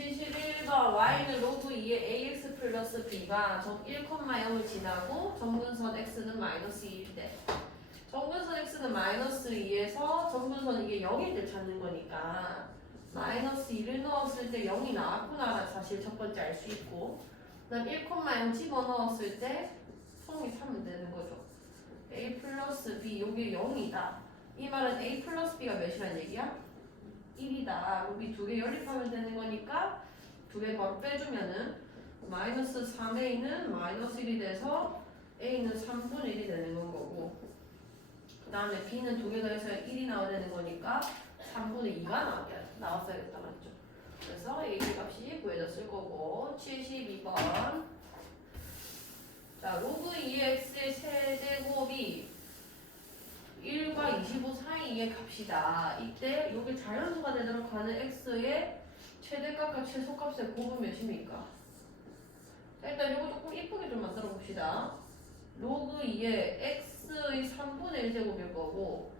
71번 y는 로그 2의 ax 플러스 b가 점 1,0을 지나고 점근선 x는 마이너스 2일 때 점근선 x는 마이너스 2에서 점근선 이게 0일 때 찾는 거니까 마이너스 2를 넣었을 때 0이 나왔구나 사실 첫 번째 알 수 있고 그다음 1,0 집어넣었을 때 성이 3은 되는 거죠. a 플러스 b 여기 0이다. 이 말은 a 플러스 b가 몇이란 얘기야? 1이다. 여기 두 개 연립하면 되는 거니까 두 개 바로 빼주면은 마이너스 3a는 마이너스 1이 돼서 a는 3분의 1이 되는 건 거고 그 다음에 b는 두 개 더해서 1이 나와야 되는 거니까 3분의 2가 나왔어야겠다 맞죠? 그래서 a 값이 구해졌을 거고 72번 자 로그 2x의 세제곱이 1과 25 사이의 값이다. 이때 여기 자연수가 되도록 하는 x의 최대값과 최소값의 곱은 몇입니까? 자, 일단 이거 조금 이쁘게 좀 만들어 봅시다. 로그 2의 x의 3분의 1제곱일 거고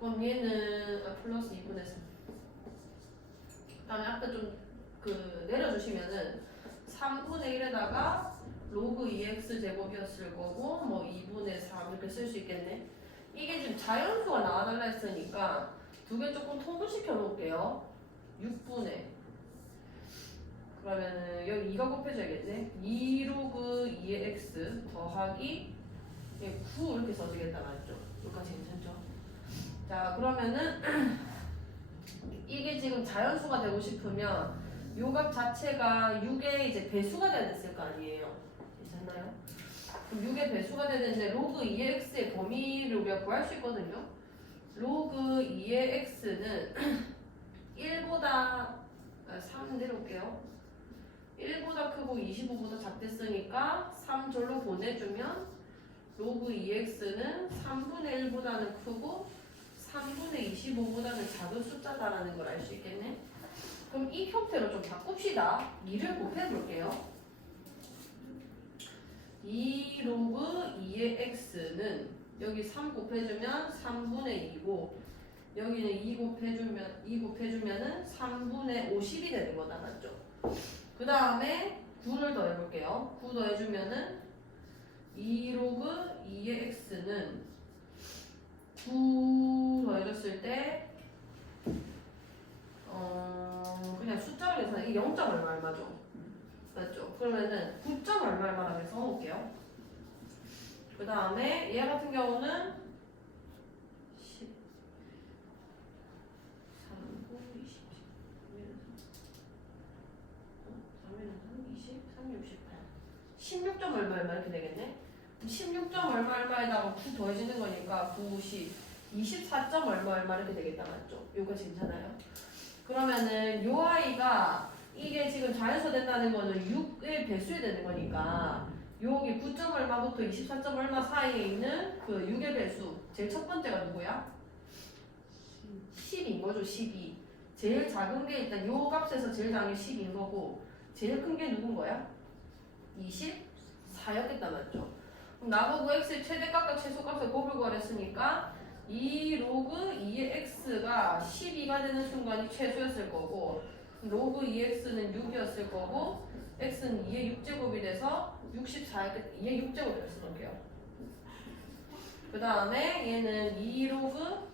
그럼 얘는 플러스 2분의 3 그다음에 아까 좀 내려주시면은 3분의 1에다가 로그 2x 제곱이었을 거고 뭐 2분의 3 이렇게 쓸 수 있겠네. 이게 지금 자연수가 나와달라 했으니까 두 개 조금 통분시켜 놓을게요. 6분의 그러면은 여기 2가 곱해져야겠네. 2 로그 2의 x 더하기 9 이렇게 써지겠다 맞죠? 여기까지 괜찮죠? 자 그러면은 이게 지금 자연수가 되고 싶으면 요 값 자체가 6의 이제 배수가 돼야 됐을 거 아니에요. 괜찮나요? 그럼 6의 배수가 되는데 로그 2의 x의 범위를 우리가 구할 수 있거든요. 로그 2의 x는 1보다 3 내려올게요. 1보다 크고 25보다 작댔으니까 3 절로 보내주면 로그 2x는 3분의 1보다는 크고 3분의 25보다는 작은 숫자다라는 걸 알 수 있겠네. 그럼 이 형태로 좀 바꿉시다. 2를 곱해볼게요. 2 로그 2의 x는 여기 3 곱해주면 3분의 2고 여기는 2 곱해주면은 3분의 50이 되는 거다 맞죠? 그 다음에 9를 더해볼게요. 9 더해주면은 2 로그 2의 x는 9 더해줬을 때 그냥 숫자로 계산해. 이게 0점 얼마죠? 맞죠? 그러면은 9점 얼마를 해서 써놓을게요. 그 다음에 얘 같은 경우는 10 3, 9, 20 3, 20, 3, 68 16점 얼마 이렇게 되겠네? 16점 얼마에다가 9 더해지는 거니까 9, 10 24점 얼마 이렇게 되겠다 맞죠? 요거 괜찮아요? 그러면은 요 아이가 이게 지금 자연수 된다는 거는 6의 배수에 되는 거니까 여기 9점 얼마부터 24점 얼마 사이에 있는 그 6의 배수 제일 첫 번째가 누구야? 10인 거죠. 12 제일 작은 게 일단 요 값에서 제일 작은 게 10인 거고 제일 큰 게 누군 거야? 24였겠다 맞죠? 그럼 나보고 x의 최대값과 최소값을 곱을 구하랬으니까 2 로그 2의 x가 12가 되는 순간이 최소였을 거고 로그 2x는 6이었을 거고 x는 2의 6제곱이 돼서 64였겠다. 2의 6제곱이라고 써놓을게요. 그 다음에 얘는 2 로그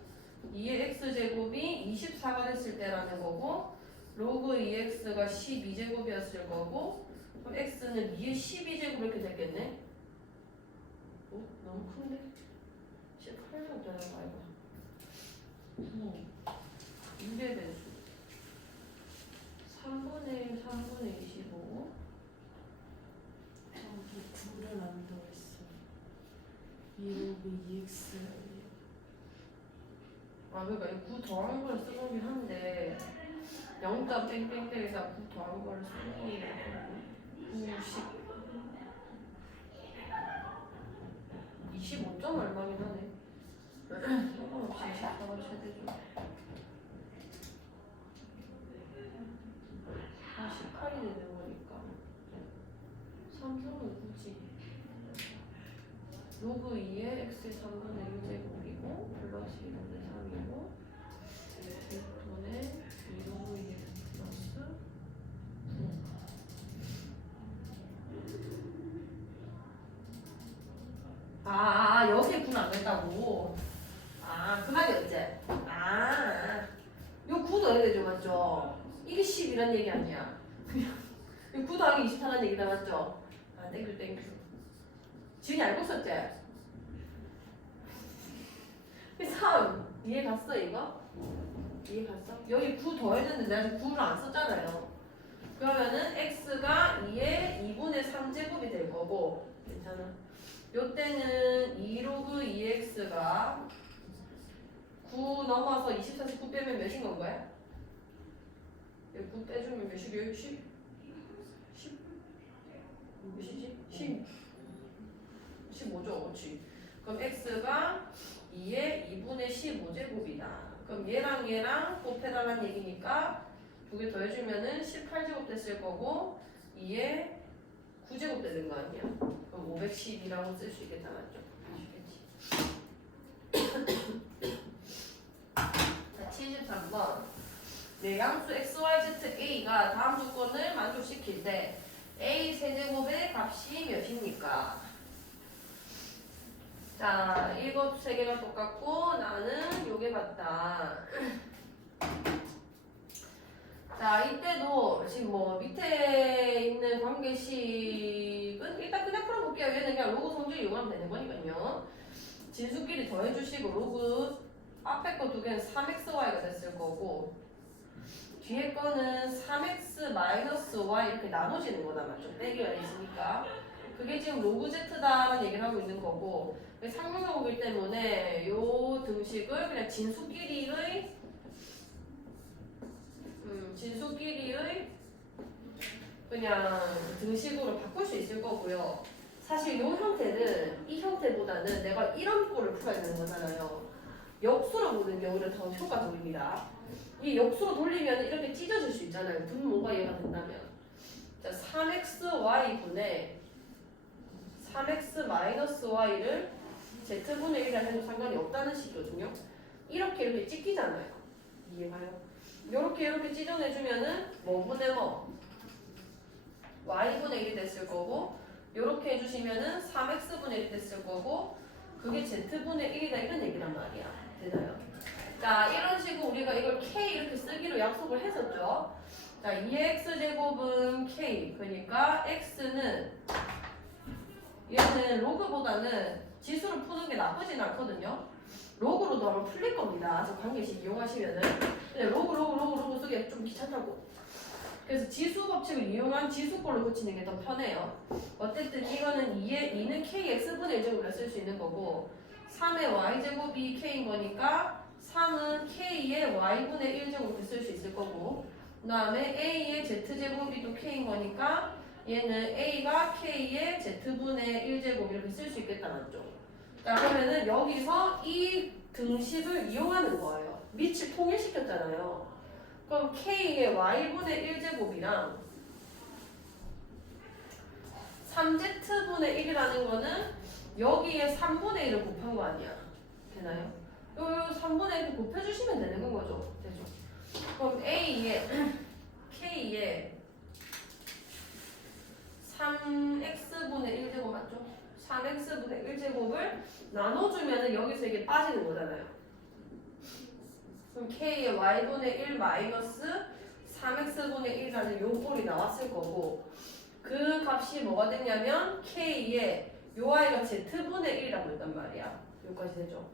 2의 x제곱이 24가 됐을 때라는 거고 로그 2x가 12제곱이었을 거고 그럼 x는 2의 12제곱 이렇게 됐겠네. 너무 큰데? 18점 되는 거 아이가? 6의 배수 3분의 1, 3분의 25 2를 안 더했어. 2로그 2x. 그러니까 이 9 더한 걸 쓰고긴 한데 0점 땡땡땡에서 9 더한 걸 쓰고긴 한데 90 25점 얼마긴 하네. 상관없이 24가 최대죠. 18이 되는 거니까 3성은 굳이 로그 2의 x의 3분의 1제곱이고 플러스 2분의 3이고 6분의 2로그 2x 플러스 여기에 9는 안 된다고. 그 말이었지? 요 9 넣어야 되죠, 맞죠? 이게 10이란 얘기 아니야. 이 9 더하기 24라는 얘기다, 맞죠? 땡큐. 지훈이 알고 있었지? 3 이해 갔어, 이거? 이해 갔어? 여기 9 더했는데 내가 9를 안 썼잖아요. 그러면은 x가 2의 2분의 3제곱이 될 거고, 괜찮아? 요때는 2로그 2x가 9 넘어서 24에서 9 빼면 몇인 건 거야? 9 빼주면 몇이래요? 10? 몇이지? 15죠, 그렇지? 그럼 x가 2의 2분의 15제곱이다. 그럼 얘랑 곱해달라는 얘기니까 두 개 더해주면은 18제곱 됐을 거고 2의 9제곱 되는 거 아니야? 그럼 510이라고 쓸 수 있겠다, 맞죠? 아시겠지? 자, 73번. 네, 양수 xyzA가 다음 조건을 만족시킬 때 A 세제곱의 값이 몇입니까? 자, 이것 세 개가 똑같고 나는 요게 같다. 자, 이때도 지금 뭐 밑에 있는 관계식은 일단 그냥 풀어볼게요. 얘는 그냥 로그 성질 이용하면 되는 거니까요. 진수끼리 더해주시고 로그 앞에 거 두 개는 3xy가 됐을 거고 뒤에 거는 3x-y 이렇게 나눠지는 거다, 맞죠? 빼기가 있으니까. 그게 지금 로그 z다라는 얘기를 하고 있는 거고 상용형이기 때문에 요 등식을 그냥 진수끼리의 그냥 등식으로 바꿀 수 있을 거고요. 사실 이 형태는 이 형태보다는 내가 이런 꼴을 풀어야 되는 거잖아요. 역수로 보는 게 오히려 더 효과적입니다. 이 역수로 돌리면 이렇게 찢어질 수 있잖아요. 분모가 얘가 된다면. 자, 3xy 분의 3x-y를 z분의 1이라 해도 상관이 없다는 식이거든요. 이렇게 찢기잖아요. 이해가요? 이렇게 찢어내주면은 뭐분의 뭐 y분의 1이 됐을 거고 이렇게 해주시면은 3x분의 1이 됐을 거고 그게 z분의 1이다 이런 얘기란 말이야. 되나요? 자, 이런 식으로 우리가 이걸 k 이렇게 쓰기로 약속을 했었죠. 자, 2x제곱은 k 그러니까 x는 얘는 로그보다는 지수를 푸는 게 나쁘진 않거든요. 로그로도 아마 풀릴 겁니다. 저 관계식 이용하시면은. 근데 로그 쓰기 좀 귀찮다고. 그래서 지수 법칙을 이용한 지수꼴로 고치는 게 더 편해요. 어쨌든 이거는 2는 kx분의 1제곱이라 쓸 수 있는 거고 3의 y제곱이 k인 거니까 3은 k의 y분의 1제곱을 쓸 수 있을 거고 그 다음에 a의 z제곱이 또 k인 거니까 얘는 a가 k의 z분의 1제곱 이렇게 쓸 수 있겠다, 맞죠? 자, 그러면은 여기서 이 등식을 이용하는 거예요. 밑을 통일시켰잖아요. 그럼 k의 y분의 1제곱이랑 3z분의 1이라는 거는 여기에 3분의 1을 곱한 거 아니야. 되나요? 요 3분의 1을 곱해주시면 되는 거죠. 되죠? 그럼 k의 3x분의 1제곱 맞죠? 3x분의 1제곱을 나눠주면은 여기서 이게 빠지는 거잖아요. 그럼 k의 y분의 1 마이너스 3x분의 1이라는 요 꼴이 나왔을 거고 그 값이 뭐가 됐냐면 k의 요 i가 z분의 1이라고 했단 말이야. 여기까지 되죠.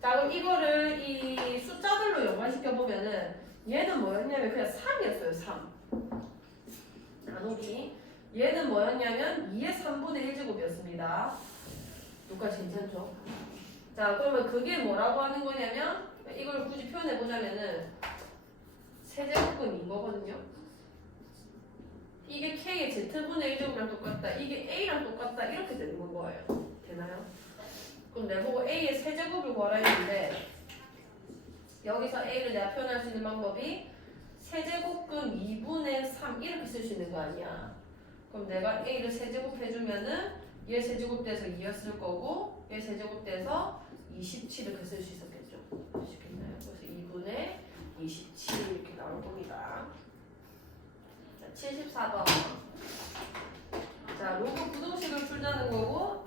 자, 그럼 이거를 이 숫자들로 연관시켜 보면은 얘는 뭐였냐면 그냥 3이었어요. 3 나누기 얘는 뭐였냐면 2의 3분의 1제곱이었습니다. 여기까지 괜찮죠? 자, 그러면 그게 뭐라고 하는 거냐면 이걸 굳이 표현해 보자면은 세제곱근인 거거든요. 이게 k의 z분의 1제곱이랑 똑같다. 이게 a랑 똑같다. 이렇게 되는 건 거예요. 되나요? 그럼 내보고 a의 세제곱을 구하라 했는데 여기서 a를 내가 표현할 수 있는 방법이 세제곱근 2분의 3 이렇게 쓸 수 있는 거 아니야. 그럼 내가 a를 세제곱 해주면은 얘 세제곱 돼서 2였을 거고 얘 세제곱 돼서 27 이렇게 쓸 수 있었겠죠. 아시겠나요? 그래서 2분의 27 이렇게 나올 겁니다. 자, 74번. 자, 로그 부등식을 풀자는 거고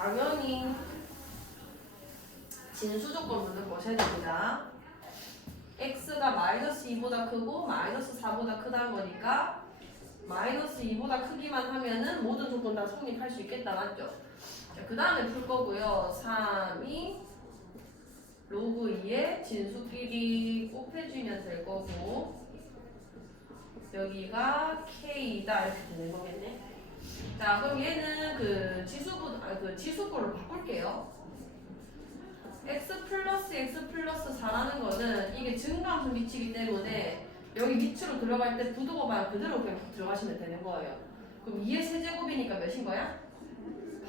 당연히 진수 조건부터 보셔야 됩니다. x가 마이너스 2보다 크고 마이너스 4보다 크다는 거니까 마이너스 2보다 크기만 하면은 모든 조건 다 성립할 수 있겠다, 맞죠? 자, 그 다음에 풀 거고요. 3이 로그 2의 진수끼리 곱해주면 될 거고 여기가 k다 이렇게 되는 거겠네. 자, 그럼 얘는 그 지수꼴로 바꿀게요. x 플러스 x 플러스 4라는 거는 이게 증가함수 미치기 때문에 여기 밑으로 들어갈 때 부등호방 그대로 그냥 들어가시면 되는 거예요. 그럼 2의 세제곱이니까 몇인 거야?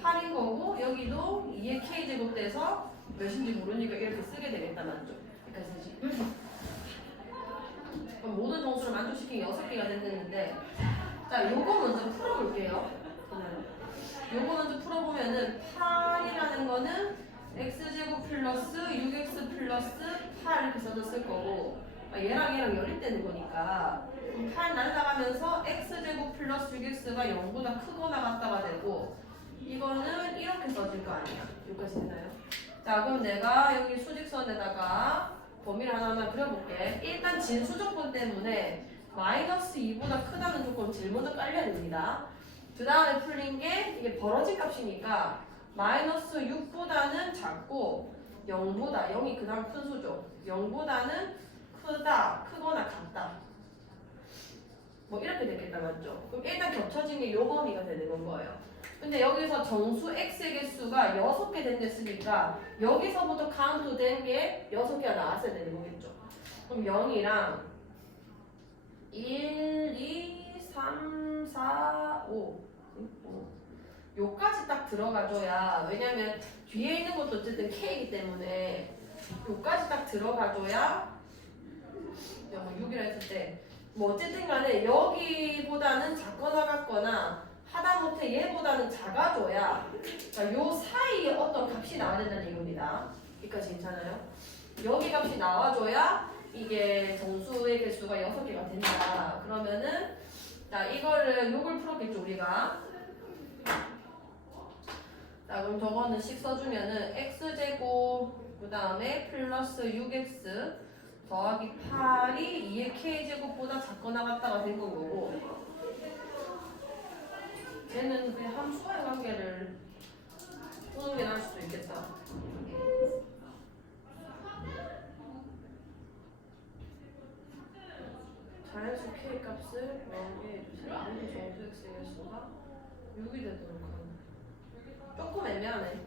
8인 거고 여기도 2의 k제곱 돼서 몇인지 모르니까 이렇게 쓰게 되겠다, 맞죠? 그러니까 되지. 그럼 모든 정수를 만족시킨 6개가 됐는데 자, 요거 먼저 풀어볼게요. 그냥 요거 먼저 풀어보면은 8이라는 거는 x제곱 플러스 6x 플러스 8 이렇게 써졌을 거고 얘랑 열립되는 거니까 8 날라가면서 x제곱 플러스 6x가 0보다 크거나 같다가 되고 이거는 이렇게 써질 거 아니야. 여기까지 되나요? 자, 그럼 내가 여기 수직선에다가 범위를 하나만 그려볼게. 일단 진수 조건 때문에 마이너스 2보다 크다는 조건 제일 먼저 깔려야 됩니다. 그 다음에 풀린 게 이게 벌어진 값이니까 마이너스 6보다는 작고 0보다 0이 그 다음 큰 수죠. 0보다는 크다, 크거나 같다. 뭐 이렇게 되겠다, 맞죠? 그럼 일단 겹쳐진 게 요 범위가 되는 건 거예요. 근데 여기서 정수 x의 개수가 6개 된댔으니까 여기서부터 카운트 된 게 6개가 나왔어야 되는 거겠죠. 그럼 0이랑 1, 2, 3, 4, 5 요까지 딱 들어가줘야, 왜냐면 뒤에 있는 것도 어쨌든 k이기 때문에 요까지 딱 들어가줘야 뭐 6이라 했을 때 뭐 어쨌든 간에 여기보다는 작거나 같거나 하다못해 얘보다는 작아져야, 그러니까 요 사이에 어떤 값이 나와야 된다는 얘기입니다. 여기까지 괜찮아요? 여기 값이 나와줘야 이게 정수의 개수가 6개가 된다. 그러면은 자, 요걸 풀었겠죠, 우리가. 자, 그럼 저거는 식 써주면은 x제곱 그 다음에 플러스 6x 더하기 8이 2의 k제곱보다 작거나 같다가 된 건 거고 얘는 그냥 함수와의 관계를 푸는 게 나을 수도 있겠다. 자연수 k 값을 명기해주세요. 모든 정수 x의 개수가 6이 되도록 하는. 조금 애매하네.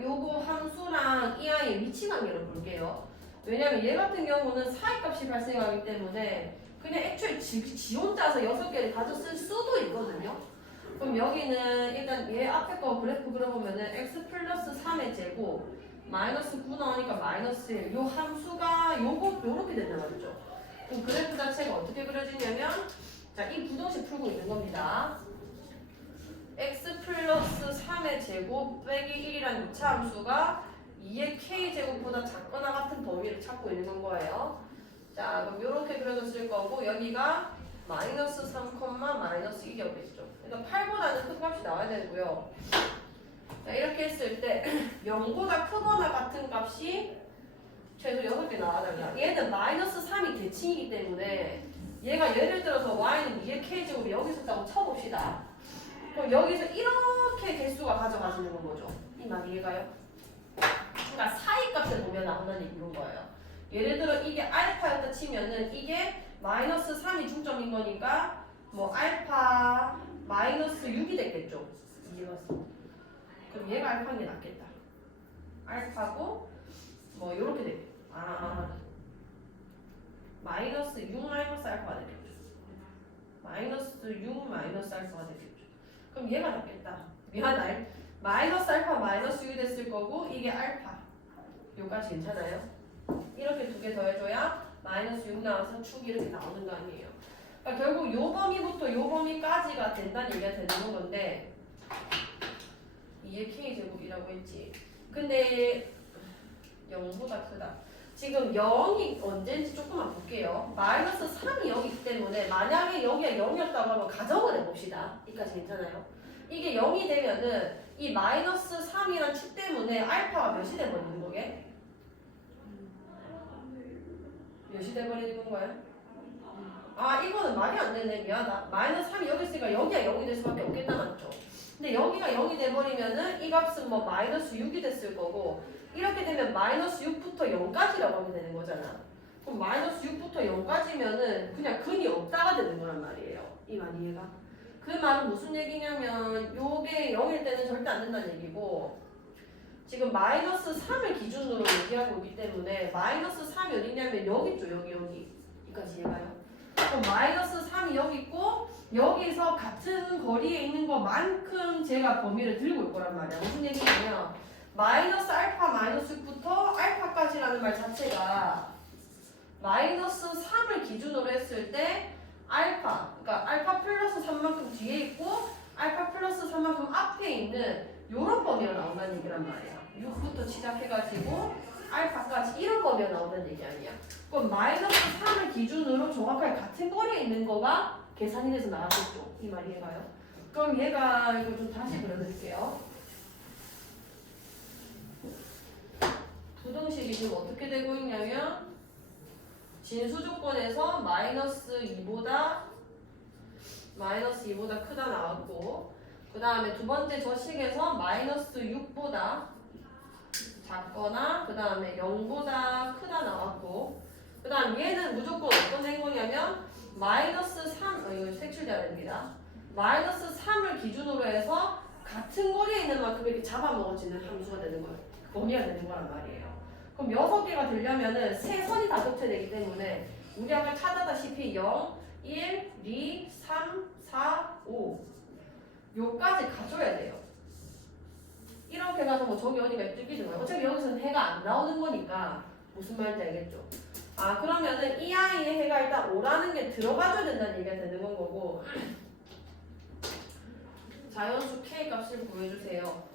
요거 함수랑 이 아이의 위치 관계를 볼게요. 왜냐면 얘 같은 경우는 사이값이 발생하기 때문에 그냥 애초에 지 혼자서 6개를 가졌을 수도 있거든요. 그럼 여기는 일단 얘 앞에 거 그래프 그려보면은 x 플러스 3의 제곱 마이너스 9 나오니까 마이너스 1. 요 함수가 요렇게 된다 맞죠? 그럼 그래프 자체가 어떻게 그려지냐면 자, 이 부등식 풀고 있는 겁니다. x 플러스 3의 제곱 빼기 1이라는 2차 함수가 2의 k제곱보다 작거나 같은 범위를 찾고 있는 건 거예요. 자, 그럼 이렇게 그려졌을 거고 여기가 마이너스 3, 마이너스 1이었겠죠. 그러니까 8보다는 큰 값이 나와야 되고요. 자, 이렇게 했을 때 0보다 크거나 같은 값이 최소 6개 나와야 됩니다. 얘는 마이너스 3이 대칭이기 때문에 얘가 예를 들어서 y는 2의 k제곱이 여기 있었다고 쳐봅시다. 그럼 여기서 이렇게 개수가 가져가시는 건 거죠. 이 말 이해가요? 그러니까 사이 값을 보면 나온다는 얘기인 거예요. 예를 들어 이게 알파였다 치면은 이게 마이너스 3이 중점인 거니까 뭐 알파 마이너스 6이 됐겠죠. 이해갔어. 그럼 얘가 알파인 게 낫겠다. 알파고 뭐 요렇게 되겠죠. 마이너스 6 마이너스 알파가 되겠죠. 마이너스 6 마이너스 알파가 되겠죠. 그럼 얘가 낫겠다. 미안하다. 마이너스 알파 마이너스 6이 됐을 거고 이게 알파. 요까지 괜찮아요? 이렇게 두 개 더해줘야 마이너스 6 나와서 축이 이렇게 나오는 거 아니에요. 그러니까 결국 요 범위부터 요 범위까지가 된다는 얘기가 되는 건데 2의 k제곱이라고 했지. 근데 0보다 크다. 지금 0이 언제인지 조금만 볼게요. 마이너스 3이 여기 있기 때문에 만약에 여기가 0이었다고 하면 가정을 해봅시다. 여기까지 괜찮아요? 이게 0이 되면은 이 마이너스 3이란 축 때문에 알파가 몇이 돼버리는 거게? 몇이 돼버리는 거야? 아 이거는 말이 안 되네. 미안하다. 마이너스 3이 여기 있으니까 여기가 0이 될 수밖에 없겠다 맞죠? 근데 여기가 0이 돼버리면은 이 값은 뭐 마이너스 6이 됐을 거고 이렇게 되면 마이너스 6부터 0까지라고 하면 되는 거잖아. 그럼 마이너스 6부터 0까지면은 그냥 근이 없다가 되는 거란 말이에요. 이 말 이해가? 그 말은 무슨 얘기냐면 요게 0일 때는 절대 안 된다는 얘기고 지금 마이너스 3을 기준으로 얘기하고 있기 때문에 마이너스 3이 어디냐면 여기 있죠. 여기 여기까지 이해가요? 그럼 마이너스 3이 여기 있고 여기서 같은 거리에 있는 것만큼 제가 범위를 들고 올 거란 말이야. 무슨 얘기냐면 마이너스 알파 마이너스 6부터 알파까지라는 말 자체가 마이너스 3을 기준으로 했을 때 알파, 그러니까 알파 플러스 3만큼 뒤에 있고 알파 플러스 3만큼 앞에 있는 요런 범위가 나온다는 얘기란 말이야. 6부터 시작해가지고 알파까지 이런 범위가 나온다는 얘기 아니야. 그럼 마이너스 3을 기준으로 정확하게 같은 거리에 있는 거가 계산이 돼서 나왔겠죠. 이 말이 해가요. 그럼 얘가 이거 좀 다시 그려드릴게요. 부등식이 지금 어떻게 되고 있냐면 진수 조건에서 마이너스 2보다 크다 나왔고 그 다음에 두 번째 저식에서 마이너스 6보다 작거나 그 다음에 0보다 크다 나왔고 그 다음 얘는 무조건 어떤 행동이냐면 마이너스 3 이거 색출돼야 됩니다. 마이너스 3을 기준으로 해서 같은 거리에 있는 만큼 이렇게 잡아먹어지는 함수가 되는 거예요. 범위가 되는 거란 말이에요. 그럼 6개가 되려면은 세 선이 다 겹쳐야 되기 때문에 우리 아까 찾았다시피 0, 1, 2, 3, 4, 5 요까지 가져야 돼요. 이렇게 가서 뭐 저기 어디가 뚫기든 어차피 여기서는 해가 안 나오는 거니까 무슨 말인지 알겠죠? 아 그러면은 이 아이의 해가 일단 5라는 게 들어가줘야 된다는 얘기가 되는 건 거고 자연수 K 값을 구해주세요.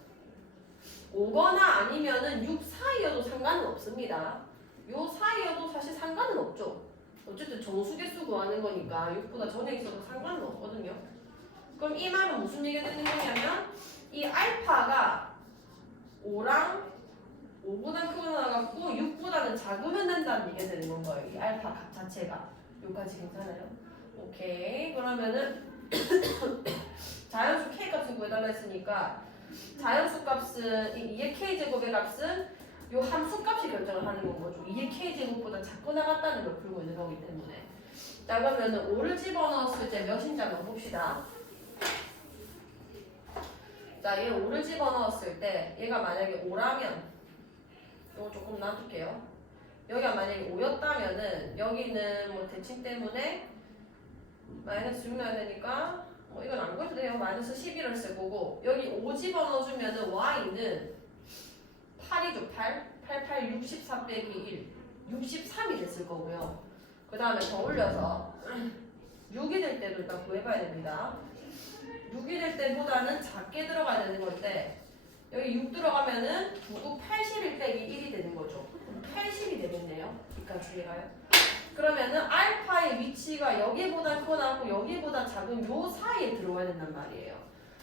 5거나 아니면은 6 사이여도 상관은 없습니다. 요 사이여도 사실 상관은 없죠. 어쨌든 정수개수 구하는 거니까 6보다 전에 있어도 상관은 없거든요. 그럼 이 말은 무슨 얘기가 되는 거냐면 이 알파가 5랑 5보다 크거나 나갔고 6보다는 작으면 된다는 얘기가 되는 건 거예요. 이 알파 값 자체가. 여기까지 괜찮아요? 오케이. 그러면은 자연수 K 값을 구해달라 했으니까 자연수 값은 이 2의 K제곱의 값은 요 함수 값이 결정을 하는 건 거죠. 2의 K제곱보다 작거나 같다는 걸 풀고 있는 거기 때문에. 자 그러면은 5를 집어넣었을 때 몇인지 한번 봅시다. 자, 얘 5를 집어넣었을 때 얘가 만약에 5라면 이거 조금 놔둘게요. 여기가 만약에 5였다면은 여기는 뭐 대칭 때문에 마이너스 6 넣어야 되니까 뭐 이건 안 그래도 돼요. 마이너스 11을 쓸 거고 여기 5 집어넣어주면은 y는 8이죠. 8 64 빼기 1 63이 됐을 거고요. 그 다음에 더 올려서 6이 될 때도 일단 구해봐야 됩니다. 6이 될 때보다는 작게 들어가야 되는 건데 여기 6 들어가면은 9, 80일 빼기 1이 되는 거죠. 80이 되겠네요. 여기까지 이해가요? 그러면은 알파의 위치가 여기보다 크거나 여기보다 작은 요 사이에 들어와야 된단 말이에요.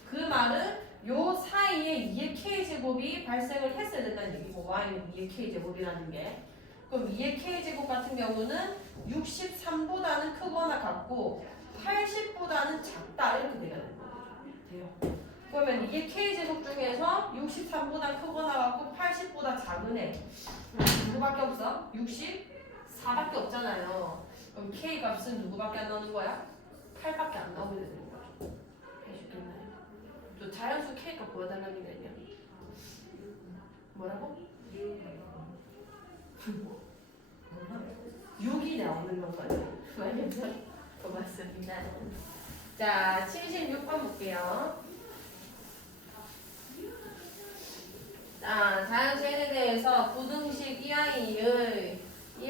그 말은 요 사이에 2의 K제곱이 발생을 했어야 된다는 얘기고 y는 2의 K제곱이라는 게 그럼 2의 K제곱 같은 경우는 63보다는 크거나 같고 80보다는 작다 이렇게 돼야 돼요. 그러면 이게 K제곱 중에서 63보다 크거나 같고 80보다 작은 애 누구밖에 없어? 64밖에 없잖아요. 그럼 K 값은 누구밖에 안 나오는 거야? 8밖에 안 나오게 되는 거죠. 해주겠나요? 또 자연수 K 값 보여달라는 게 아니야. 뭐라고? 6이 나오는 건가요? 알겠죠? 고맙습니다. 자, 76번 볼게요. 자, 자연수 n에 대해서 부등식 이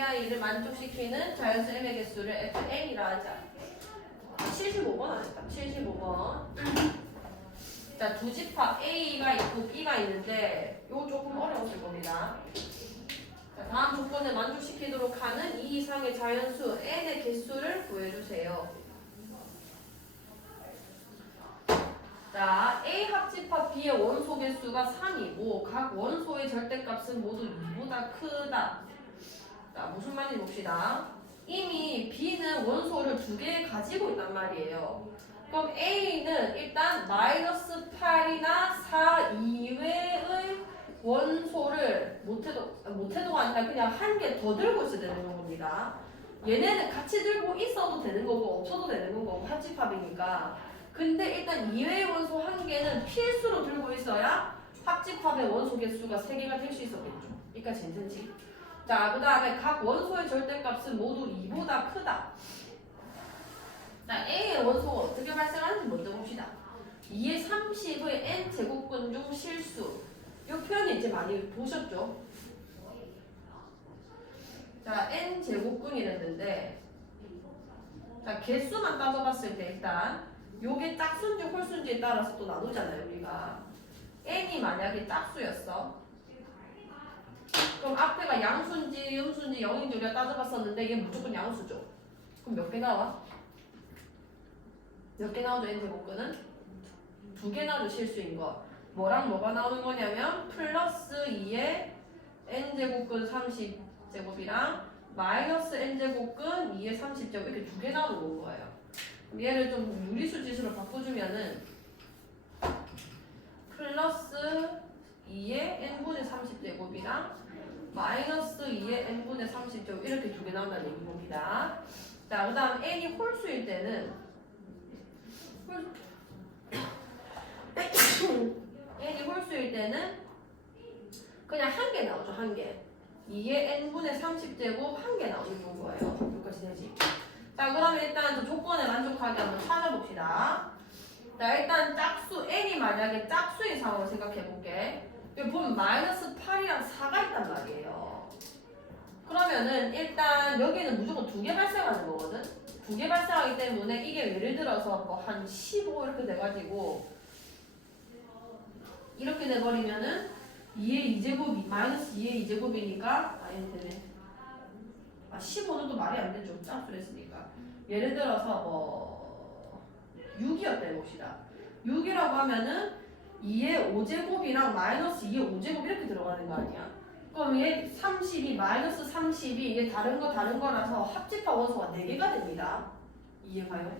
아이를 만족시키는 자연수 m의 개수를 fn이라 하자. 75번 아닐까? 75번. 자, 두 집합 A가 있고 B가 있는데 이거 조금 어려웠을 겁니다. 자, 다음 조건을 만족시키도록 하는 이 이상의 자연수 n의 개수를 구해주세요. 자, A 합집합 B의 원소 개수가 3이고 각 원소의 절대값은 모두 2보다 크다. 자, 무슨 말인지 봅시다. 이미 B는 원소를 2개 가지고 있단 말이에요. 그럼 A는 일단 마이너스 8이나 4 이외의 원소를 못해도가 아니라 그냥 한 개 더 들고 있어야 되는 겁니다. 얘네는 같이 들고 있어도 되는 거고 없어도 되는 거고 합집합이니까. 근데 일단 이외의 원소 한 개는 필수로 들고 있어야 합집합의 원소 개수가 3개가 될 수 있었겠죠. 그러니까 괜찮지. 자, 그 다음에 각 원소의 절대값은 모두 2보다 크다. 자, A의 원소가 어떻게 발생하는지 먼저 봅시다. 2의 30의 n제곱근 중 실수. 이 표현을 이제 많이 보셨죠? 자, n제곱근이랬는데 자, 개수만 따져봤을 때 일단 요게 짝수인지 홀수인지에 따라서 또 나누잖아요, 우리가. n이 만약에 짝수였어. 그럼 앞에가 양수인지 음수인지 0인지 우리가 따져봤었는데 이게 무조건 양수죠. 그럼 몇 개 나와? 몇 개 나오죠, n제곱근은? 2개 나오죠, 실수인 거. 뭐랑 뭐가 나오는 거냐면 플러스 2의 n제곱근 30제곱이랑 마이너스 n제곱근 2의 30제곱 이렇게 2개 나오는 거예요. 얘를 좀 유리수 지수로 바꿔주면은 플러스 2의 n분의 30제곱이랑 마이너스 2의 n분의 30제곱 이렇게 2개 나온다는 얘기입니다. 자, 그 다음 n이 홀수일 때는 n이 홀수일 때는 그냥 한 개 나오죠, 한 개. 2의 n분의 30제곱 한 개 나오는 거예요. 여기까지 되지. 자, 그러면 일단 저 조건에 만족하게 한번 찾아봅시다. 자, 일단 짝수 n이 만약에 짝수인 상황을 생각해 볼게. 여기 보면 마이너스 8이랑 4가 있단 말이에요. 그러면은 일단 여기는 무조건 2개 발생하는 거거든. 2개 발생하기 때문에 이게 예를 들어서 뭐 한 15 이렇게 돼가지고 이렇게 돼버리면은 2의 2제곱이 마이너스 2의 2제곱이니까 아니 되네. 15는 또 말이 안 되죠. 짝수를 했으니까. 예를 들어서 뭐 6이었다 해봅시다. 6이라고 하면은 2의 5제곱이랑 마이너스 2의 5제곱 이렇게 들어가는 거 아니야? 그럼 얘 32 마이너스 32 이게 다른 거라서 합집합 원소가 4개가 됩니다. 이해가요?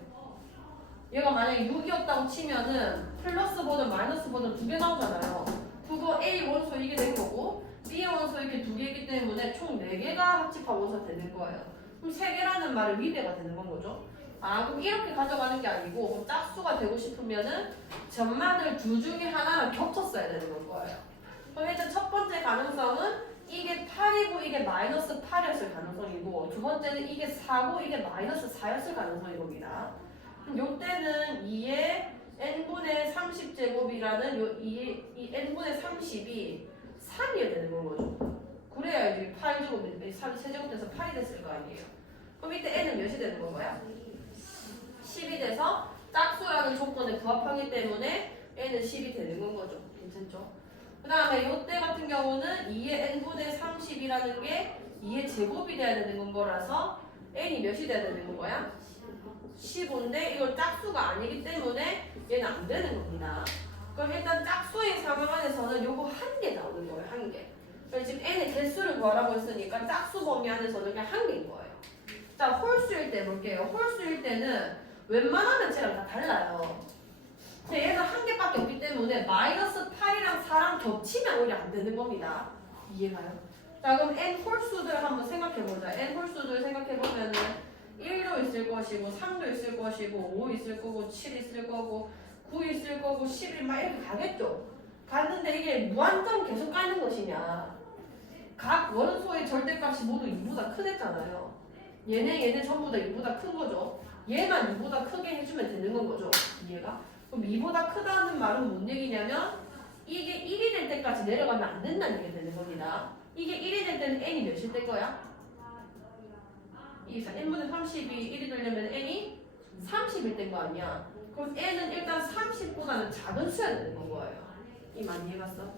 얘가 만약에 6이었다고 치면은 플러스 버전 마이너스 버전 2개 나오잖아요. 그거 A 원소 이게 된 거고 B 원소 이렇게 2개이기 때문에 총 4개가 합집합 원소가 되는 거예요. 그럼 3개라는 말은 위배가 되는 건 거죠. 아, 그럼 이렇게 가져가는 게 아니고 짝수가 되고 싶으면은 전만을 둘 중에 하나랑 겹쳤어야 되는 거예요. 그럼 일단 첫 번째 가능성은 이게 8이고 이게 마이너스 8이었을 가능성이고 두 번째는 이게 4고 이게 마이너스 4였을 가능성인 겁니다. 그럼 요때는 2의 n분의 30제곱이라는 이 n분의 30이 3이어야 되는 건 거죠. 그래야 이제 8제곱, 3제곱 돼서 8이 됐을 거 아니에요. 그럼 이때 n은 몇이 되는 건가요? 10이 돼서 짝수라는 조건에 부합하기 때문에 n은 10이 되는 건 거죠. 괜찮죠? 그 다음에 요때 같은 경우는 2의 n분의 30이라는 게 2의 제곱이 돼야 되는 거라서 n이 몇이 돼야 되는 거야? 15인데 이걸 짝수가 아니기 때문에 얘는 안 되는 겁니다. 그럼 일단 짝수의 상황 안에서는 요거 한 개 나오는 거예요. 한 개. 그래서 지금 n의 개수를 구하라고 했으니까 짝수 범위 안에서는 그냥 한 개인 거예요. 자, 홀수일 때 볼게요. 홀수일 때는 웬만하면 쟤랑 다 달라요. 근데 얘가 한 개밖에 없기 때문에 마이너스 8이랑 4랑 겹치면 오히려 안 되는 겁니다. 이해가요? 자, 그럼 n 홀수들 한번 생각해보자. n 홀수들 생각해보면은 1도 있을 것이고 3도 있을 것이고 5 있을 거고 7 있을 거고 9 있을 거고 11 막 이렇게 가겠죠. 갔는데 이게 무한정 계속 가는 것이냐. 각 원소의 절대값이 모두 2보다 크댔잖아요. 얘네 전부 다 2보다 큰 거죠. 얘만 2보다 크게 해주면 되는 건 거죠. 이해가? 그럼 2보다 크다는 말은 뭔 얘기냐면 이게 1이 될 때까지 내려가면 안 된다는 얘기가 되는 겁니다. 이게 1이 될 때는 n이 몇일 될 거야? 이 n분의 30이 1이 되려면 n이 30일 된 거 아니야. 그럼 n은 일단 30보다는 작은 수야 되는 건 거예요. 이 많이 해봤어?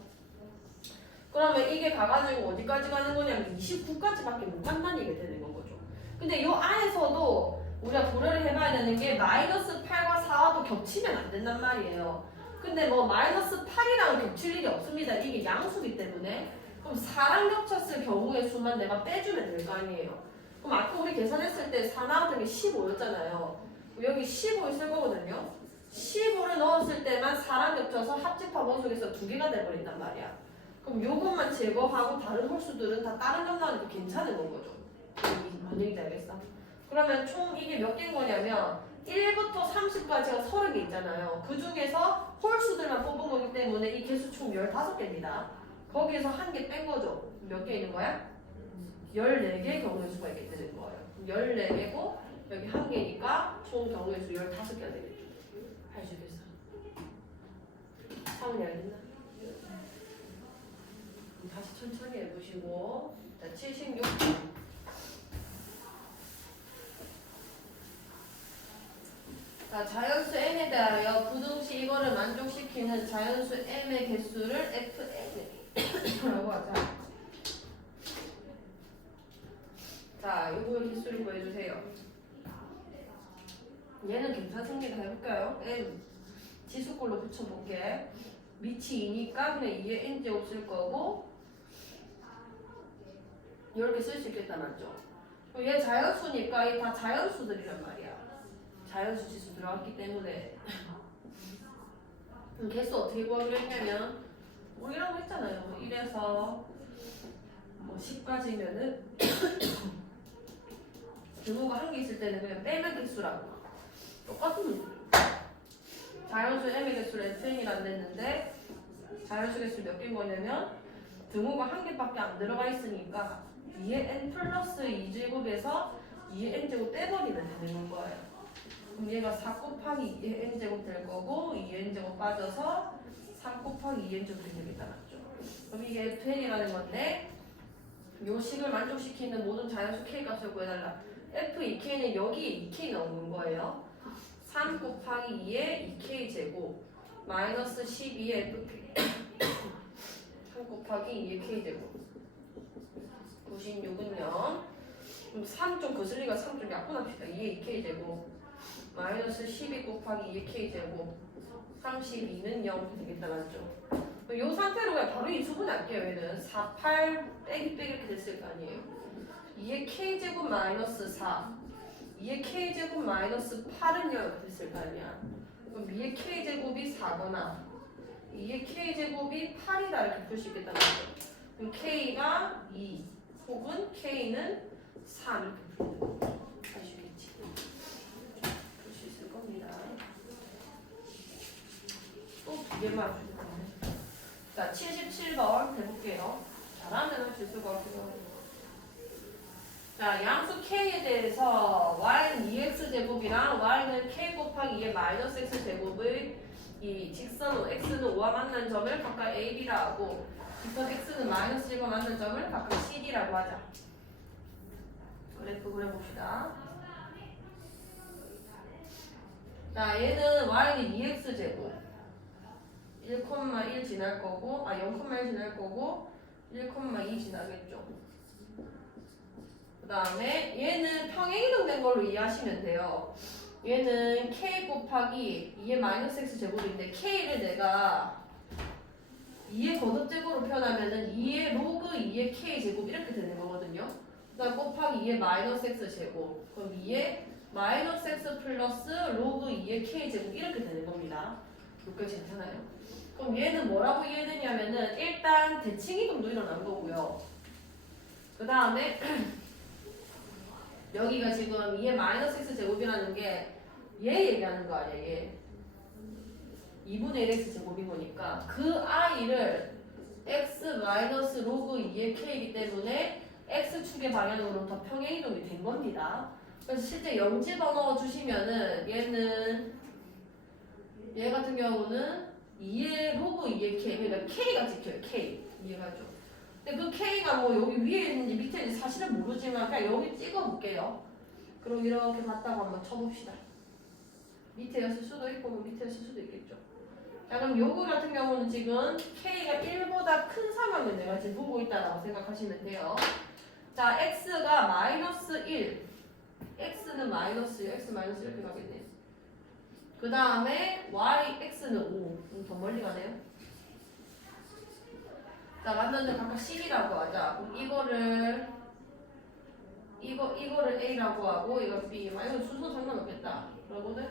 그러면 이게 가가지고 어디까지 가는 거냐면 29까지밖에 못 간다는 얘기가 되는 건 거죠. 근데 이 안에서도 우리가 고려를 해봐야 되는 게 마이너스 8과 4와도 겹치면 안 된단 말이에요. 근데 뭐 마이너스 8이랑 겹칠 일이 없습니다. 이게 양수기 때문에. 그럼 4랑 겹쳤을 경우의 수만 내가 빼주면 될 거 아니에요. 그럼 아까 우리 계산했을 때 4 나왔던 게 15였잖아요. 여기 15 있을 거거든요. 15를 넣었을 때만 4랑 겹쳐서 합집합 원속에서 2개가 돼버린단 말이야. 그럼 요것만 제거하고 다른 홀수들은 다 다른 점 나오니까 괜찮은 건 거죠. 뭔 얘기인지 알겠어? 그러면 총 이게 몇 개인 거냐면 1부터 30까지가 30개 있잖아요. 그 중에서 홀수들만 뽑은 거기 때문에 이 개수 총 15개입니다. 거기에서 한 개 뺀 거죠. 몇 개 있는 거야? 14개의 경우의 수가 있게 되는 거예요. 14개고 여기 한 개니까 총 경우의 수 15개가 되겠죠. 할 수 있겠어? 상훈이 알겠나? 다시 천천히 해보시고. 자, 76. 자, 자연수 n에 대하여 부등식 이거를 만족시키는 자연수 m의 개수를 fn이라고 하자. 자, 요거의 개수를 구해주세요. 얘는 괜찮습니다. 해볼까요? n 지수꼴로 붙여볼게. 밑이 2니까 그냥 2에 n제곱 쓸 거고 이렇게 쓸 수 있겠다 맞죠? 얘 자연수니까 이 다 자연수들이란 말이야. 자연수 지수 들어갔기 때문에 그럼 개수 어떻게 구하기로 했냐면 뭐 이런 거 했잖아요. 뭐 1에서 뭐 10까지면은 등호가 한 개 있을 때는 그냥 빼면 개수라고 똑같은 문제예요. 자연수 m의 개수를 fn이라고 냈는데 자연수 개수 몇 개인 거냐면 등호가 한 개밖에 안 들어가 있으니까 2의 n 플러스 2제곱에서 2의 n제곱 떼버리면 되는 거예요. 그럼 얘가 4 곱하기 2의 n제곱 될 거고 2의 n제곱 빠져서 3 곱하기 2의 n제곱이 되겠다 맞죠? 그럼 이게 fn이라는 건데 요 식을 만족시키는 모든 자연수 k 값을 구해달라. f2k는 여기 2k 나오는 거예요. 3 곱하기 2의 2k 제곱 마이너스 12의 fk 3 곱하기 2의 k 제곱 96은요. 그럼 3 좀 거슬리가 3 좀 약분합시다. 2의 2k 제곱 마이너스 12 곱하기 2의 k 제곱 32는 0 되겠다 맞죠? 이 상태로 그냥 바로 이 수분 할게요. 얘는 4, 8 빼기 이렇게 됐을 거 아니에요. 2의 k 제곱 마이너스 4 2의 k 제곱 마이너스 8은 0 됐을 거 아니야. 그럼 2의 k 제곱이 4거나 2의 k 제곱이 8이다 이렇게 풀 수 있겠다 맞죠? 그럼 k가 2 혹은 k는 3 이렇게 풀면 되는 거죠. 아시겠지? 풀 수 있을 겁니다. 또 2개만 주세요. 자, 77번 해볼게요. 잘하면 할 수 있을 것 같기도 하고. 자, 양수 k에 대해서 y는 2x제곱이랑 y는 k 곱하기 2의 마이너스 x제곱의 이 직선으로 x는 5와 만난 점을 각각 a, b라 하고 직선 x는 마이너스 1과 만난 점을 각각 cd라고 하자. 그래프 그려봅시다. 자, 얘는 y는 2x제곱 1,1 지날 거고 0,1 지날 거고 1,2 지나겠죠. 그 다음에 얘는 평행이동된 걸로 이해하시면 돼요. 얘는 k 곱하기 2의 마이너스 x 제곱인데 k를 내가 2의 거듭제곱으로 표현하면은 2의 로그 2의 k 제곱 이렇게 되는 거거든요. 그 다음 곱하기 2의 마이너스 x 제곱 그럼 2의 마이너스 x 플러스 로그 2의 k 제곱 이렇게 되는 겁니다. 여기까지 괜찮아요? 그럼 얘는 뭐라고 이해되냐면은 일단 대칭이동도 일어난 거고요. 그 다음에 여기가 지금 2의 마이너스 x 제곱이라는 게 얘 얘기하는 거 아니야 얘 2분의 1x 제곱인 거니까 그 i를 x 마이너스 로그 2의 k이기 때문에 x축의 방향으로 더 평행이동이 된 겁니다. 그래서 실제 0 집어넣어 주시면은 얘 같은 경우는 2의 로그 2의 k 그러니까 k가 찍혀요 k 이해가죠? 근데 그 k가 뭐 여기 위에 있는지 밑에 있는지 사실은 모르지만 그냥 여기 찍어볼게요. 그럼 이렇게 봤다고 한번 쳐봅시다. 밑에였을 수도 있고 밑에였을 수도 있겠죠. 자 그럼 요거 같은 경우는 지금 k가 1보다 큰 상황 방면 내가 지금 보고 있다라고 생각하시면 돼요. 자, x가 마이너스 1. x는 마이너스 1, x 마이너스 이렇게 가겠네. 그 다음에 y, x는 5. 더 멀리 가네요. 자, 맞는데 각각 C라고 하자. 그럼 이거를 A라고 하고, 이거 B. 이건 순서 상관없겠다. 그러거든?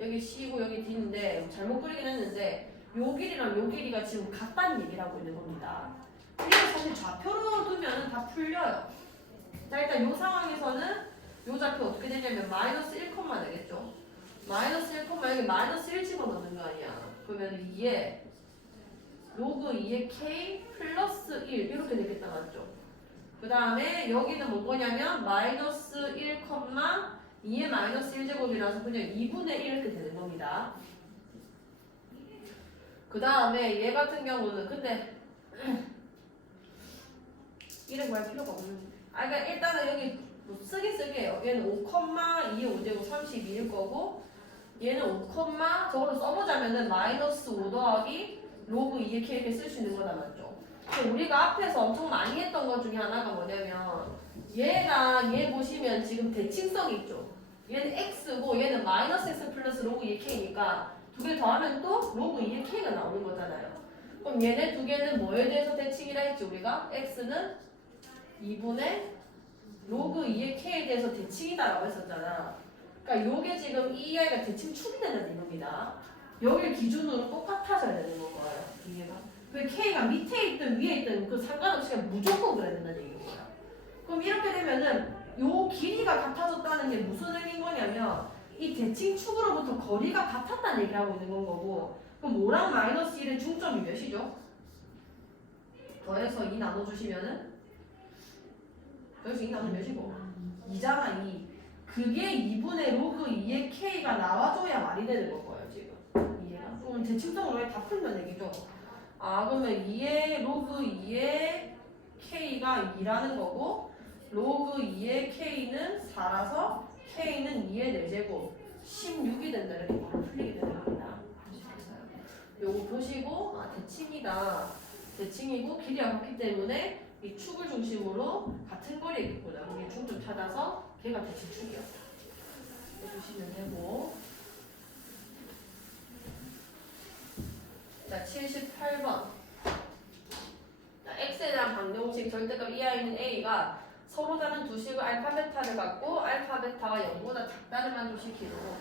여기 C고 여기 D인데, 잘못 그리긴 했는데, 요 길이랑 요 길이가 지금 같다는 얘기를 하고 있는 겁니다. 이거 사실 좌표로 두면 다 풀려요. 자, 일단 요 상황에서는 요 좌표 어떻게 되냐면, 마이너스 1, 되겠죠? 마이너스 1, 여기 마이너스 1 집어넣는 거 아니야. 그러면 2에 로그 2의 k 플러스 1 이렇게 되겠다 맞죠? 그 다음에 여기는 뭐냐면 마이너스 1, 2의 마이너스 1제곱이라서 그냥 2분의 1 이렇게 되는 겁니다. 그 다음에 얘 같은 경우는 근데 이런 거 할 필요가 없는 그러니까 일단은 여기 뭐 쓰긴 쓰게요. 얘는 5, 2의 5제곱 32일 거고 얘는 5, 저걸로 써보자면은 마이너스 5 더하기 로그 2의 k 이렇게 쓸 수 있는 거다 맞죠? 우리가 앞에서 엄청 많이 했던 것 중에 하나가 뭐냐면 얘랑 얘 보시면 지금 대칭성이 있죠? 얘는 x고 얘는 마이너스 x 플러스 로그 2의 k니까 두 개 더하면 또 로그 2의 k가 나오는 거잖아요. 그럼 얘네 두 개는 뭐에 대해서 대칭이라 했지 우리가? x는 2분의 로그 2의 k에 대해서 대칭이다라고 했었잖아. 그러니까 요게 지금 이 아이가 대칭축이 되는 겁니다. 여기를 기준으로 똑같아져야 되는 거예요. 이해가? 그 k가 밑에 있든 위에 있든 그 상관없이 그냥 무조건 그래야 된다는 얘기인 거야. 그럼 이렇게 되면은 요 길이가 같아졌다는 게 무슨 의미인 거냐면 이 대칭축으로부터 거리가 같았다는 얘기를 하고 있는 건 거고 그럼 5랑 마이너스 1의 중점이 몇이죠? 더해서 2 나눠주시면은 여기서 2 나누면 몇이고? 2잖아 2. 그게 2분의 로그 2의 k가 나와줘야 말이 되는 거예요 지금. 이해가? 그럼 대칭성으로 왜 다 풀면 얘기죠? 아 그러면 2의 로그 2의 k가 2라는 거고 로그 2의 k는 4라서 k는 2의 4제곱 16이 된다 이렇게 바로 풀리게 되는 겁니다. 요거 보시고 아 대칭이다. 대칭이고 길이가 같기 때문에 이 축을 중심으로 같은 거리에 있겠구나. 우리 중점 찾아서 걔가 대칭축이었다. 해주시면 되고 자 78번 x에 대한 방정식 절대값 이하있는 a가 서로 다른 두 식의 알파 베타를 갖고 알파 베타가 0보다 작다를 만족시키도록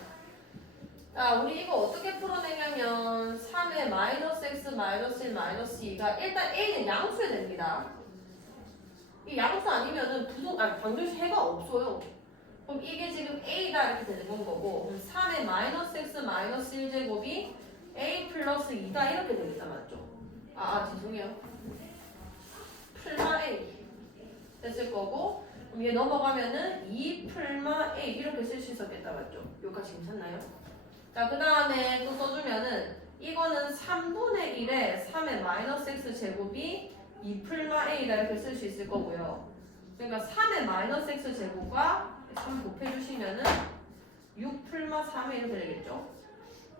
자 우리 이거 어떻게 풀어내냐면 3의 마이너스 x 마이너스 1 마이너스 2가 일단 a는 양수에 됩니다. 이 양수 아니면은 방정식 해가 없어요. 그럼 이게 지금 a다 이렇게 되는 건 거고 3의 마이너스 x 마이너스 1제곱이 a 플러스 2다 이렇게 되겠다 맞죠? 죄송해요. 풀마 a 됐을 거고 그럼 얘 넘어가면은 2 풀마 a 이렇게 쓸 수 있었겠다 맞죠? 여기까지 괜찮나요? 자 그 다음에 또 써주면은 이거는 3분의 1에 3의 마이너스 x 제곱이 2 풀마 a다 이렇게 쓸 수 있을 거고요. 그러니까 3의 마이너스 x 제곱과 3 곱해주시면은 6 풀마 3이 이렇게 되겠죠?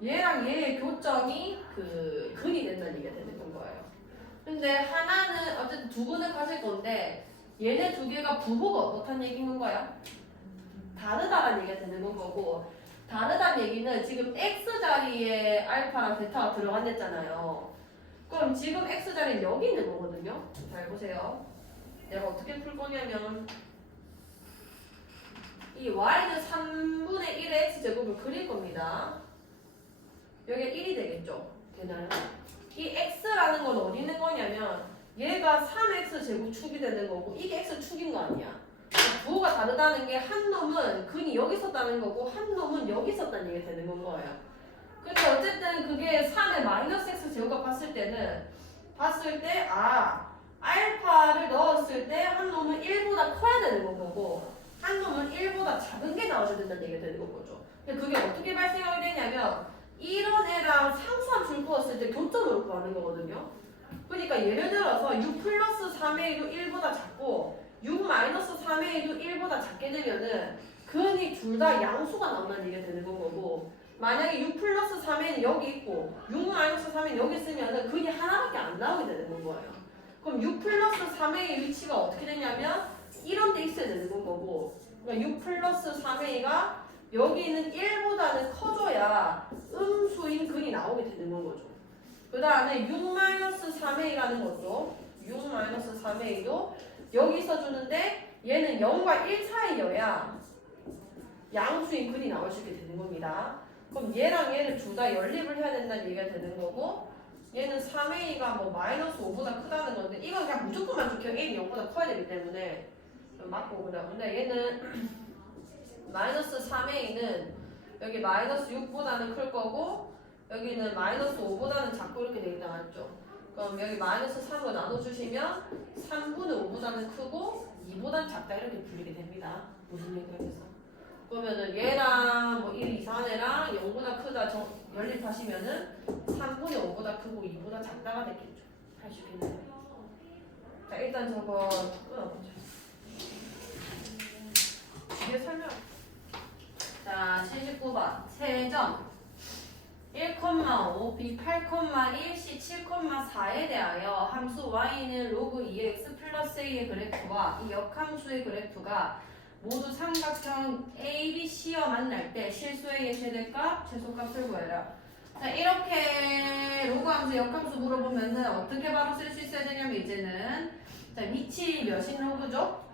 얘랑 얘의 교점이 근이 된다는 얘기가 되는 건 거예요. 근데 하나는 어쨌든 두 분을 가질 건데 얘네 두 개가 부호가 어떻다는 얘기인 거야? 다르다라는 얘기가 되는 건 거고 다르다는 얘기는 지금 x자리에 알파랑 베타가 들어간댔잖아요. 그럼 지금 x자리는 여기 있는 거거든요. 잘 보세요. 내가 어떻게 풀 거냐면 이 y는 3분의 1의 x제곱을 그릴 겁니다. 여기가 1이 되겠죠? 되나요? 이 x라는 건 어디 있는 거냐면 얘가 3x 제곱 축이 되는 거고 이게 x 축인 거 아니야. 부호가 다르다는 게 한 놈은 근이 여기 있었다는 거고 한 놈은 여기 있었다는 얘기가 되는 건 거예요. 근데 어쨌든 그게 3의 마이너스 x 제곱과 봤을 때 알파를 넣었을 때 한 놈은 1보다 커야 되는 건 거고 한 놈은 1보다 작은 게 나와줘야 된다는 얘기가 되는 거죠. 근데 그게 어떻게 발생하게 되냐면 이런 애랑 상수함수를 구했을 때 교점으로 구하는 거거든요. 그러니까 예를 들어서 6 플러스 3의 1도 1보다 작고 6 마이너스 3의 1도 1보다 작게 되면은 근이 둘 다 양수가 나온다는 얘기가 되는 건 거고 만약에 6 플러스 3은 여기 있고 6 마이너스 3은 여기 있으면은 근이 하나밖에 안 나오게 되는 건 거예요. 그럼 6 플러스 3a의 위치가 어떻게 되냐면 이런 데 있어야 되는 건 거고, 그러니까 6 플러스 3a가 여기는 1보다는 커져야 음수인 근이 나오게 되는 건 거죠. 그 다음에 6 마이너스 3a라는 것도 6 마이너스 3a도 여기서 주는데 얘는 0과 1 사이여야 양수인 근이 나올 수 있게 되는 겁니다. 그럼 얘랑 얘를 둘 다 연립을 해야 된다는 얘기가 되는 거고, 얘는 3a가 뭐 마이너스 5보다 크다는 건데 이건 그냥 무조건 만족해요. a는 0보다 커야 되기 때문에 맞고, 그다음 근데 얘는 마이너스 3a는 여기 마이너스 6보다는 클 거고 여기는 마이너스 5보다는 작고 이렇게 되겠다, 맞죠? 그럼 여기 마이너스 3으로 나눠주시면 3분의 5보다는 크고 2보다는 작다 이렇게 불리게 됩니다. 무슨 얘기겠어? 그러면은 얘랑 뭐 1 이상한 애랑 0보다 크다 연립하시면은 3분의 5보다 크고 2보다 작다가 되겠죠. 할 수 있겠네요. 자, 일단 저거 끊어보자. 뒤에 설명. 자, 79번. 세점 1,5, B 8,1, C 7,4에 대하여 함수 y는 로그 2x 플러스 a의 그래프와 이 역함수의 그래프가 모두 삼각형 ABC와 만날 때 실수의 최대값, 최소값을 구해라. 자, 이렇게 로그 함수, 역함수 물어보면은 어떻게 바로 쓸 수 있어야 되냐면 이제는 자, 위치 몇인 로그죠?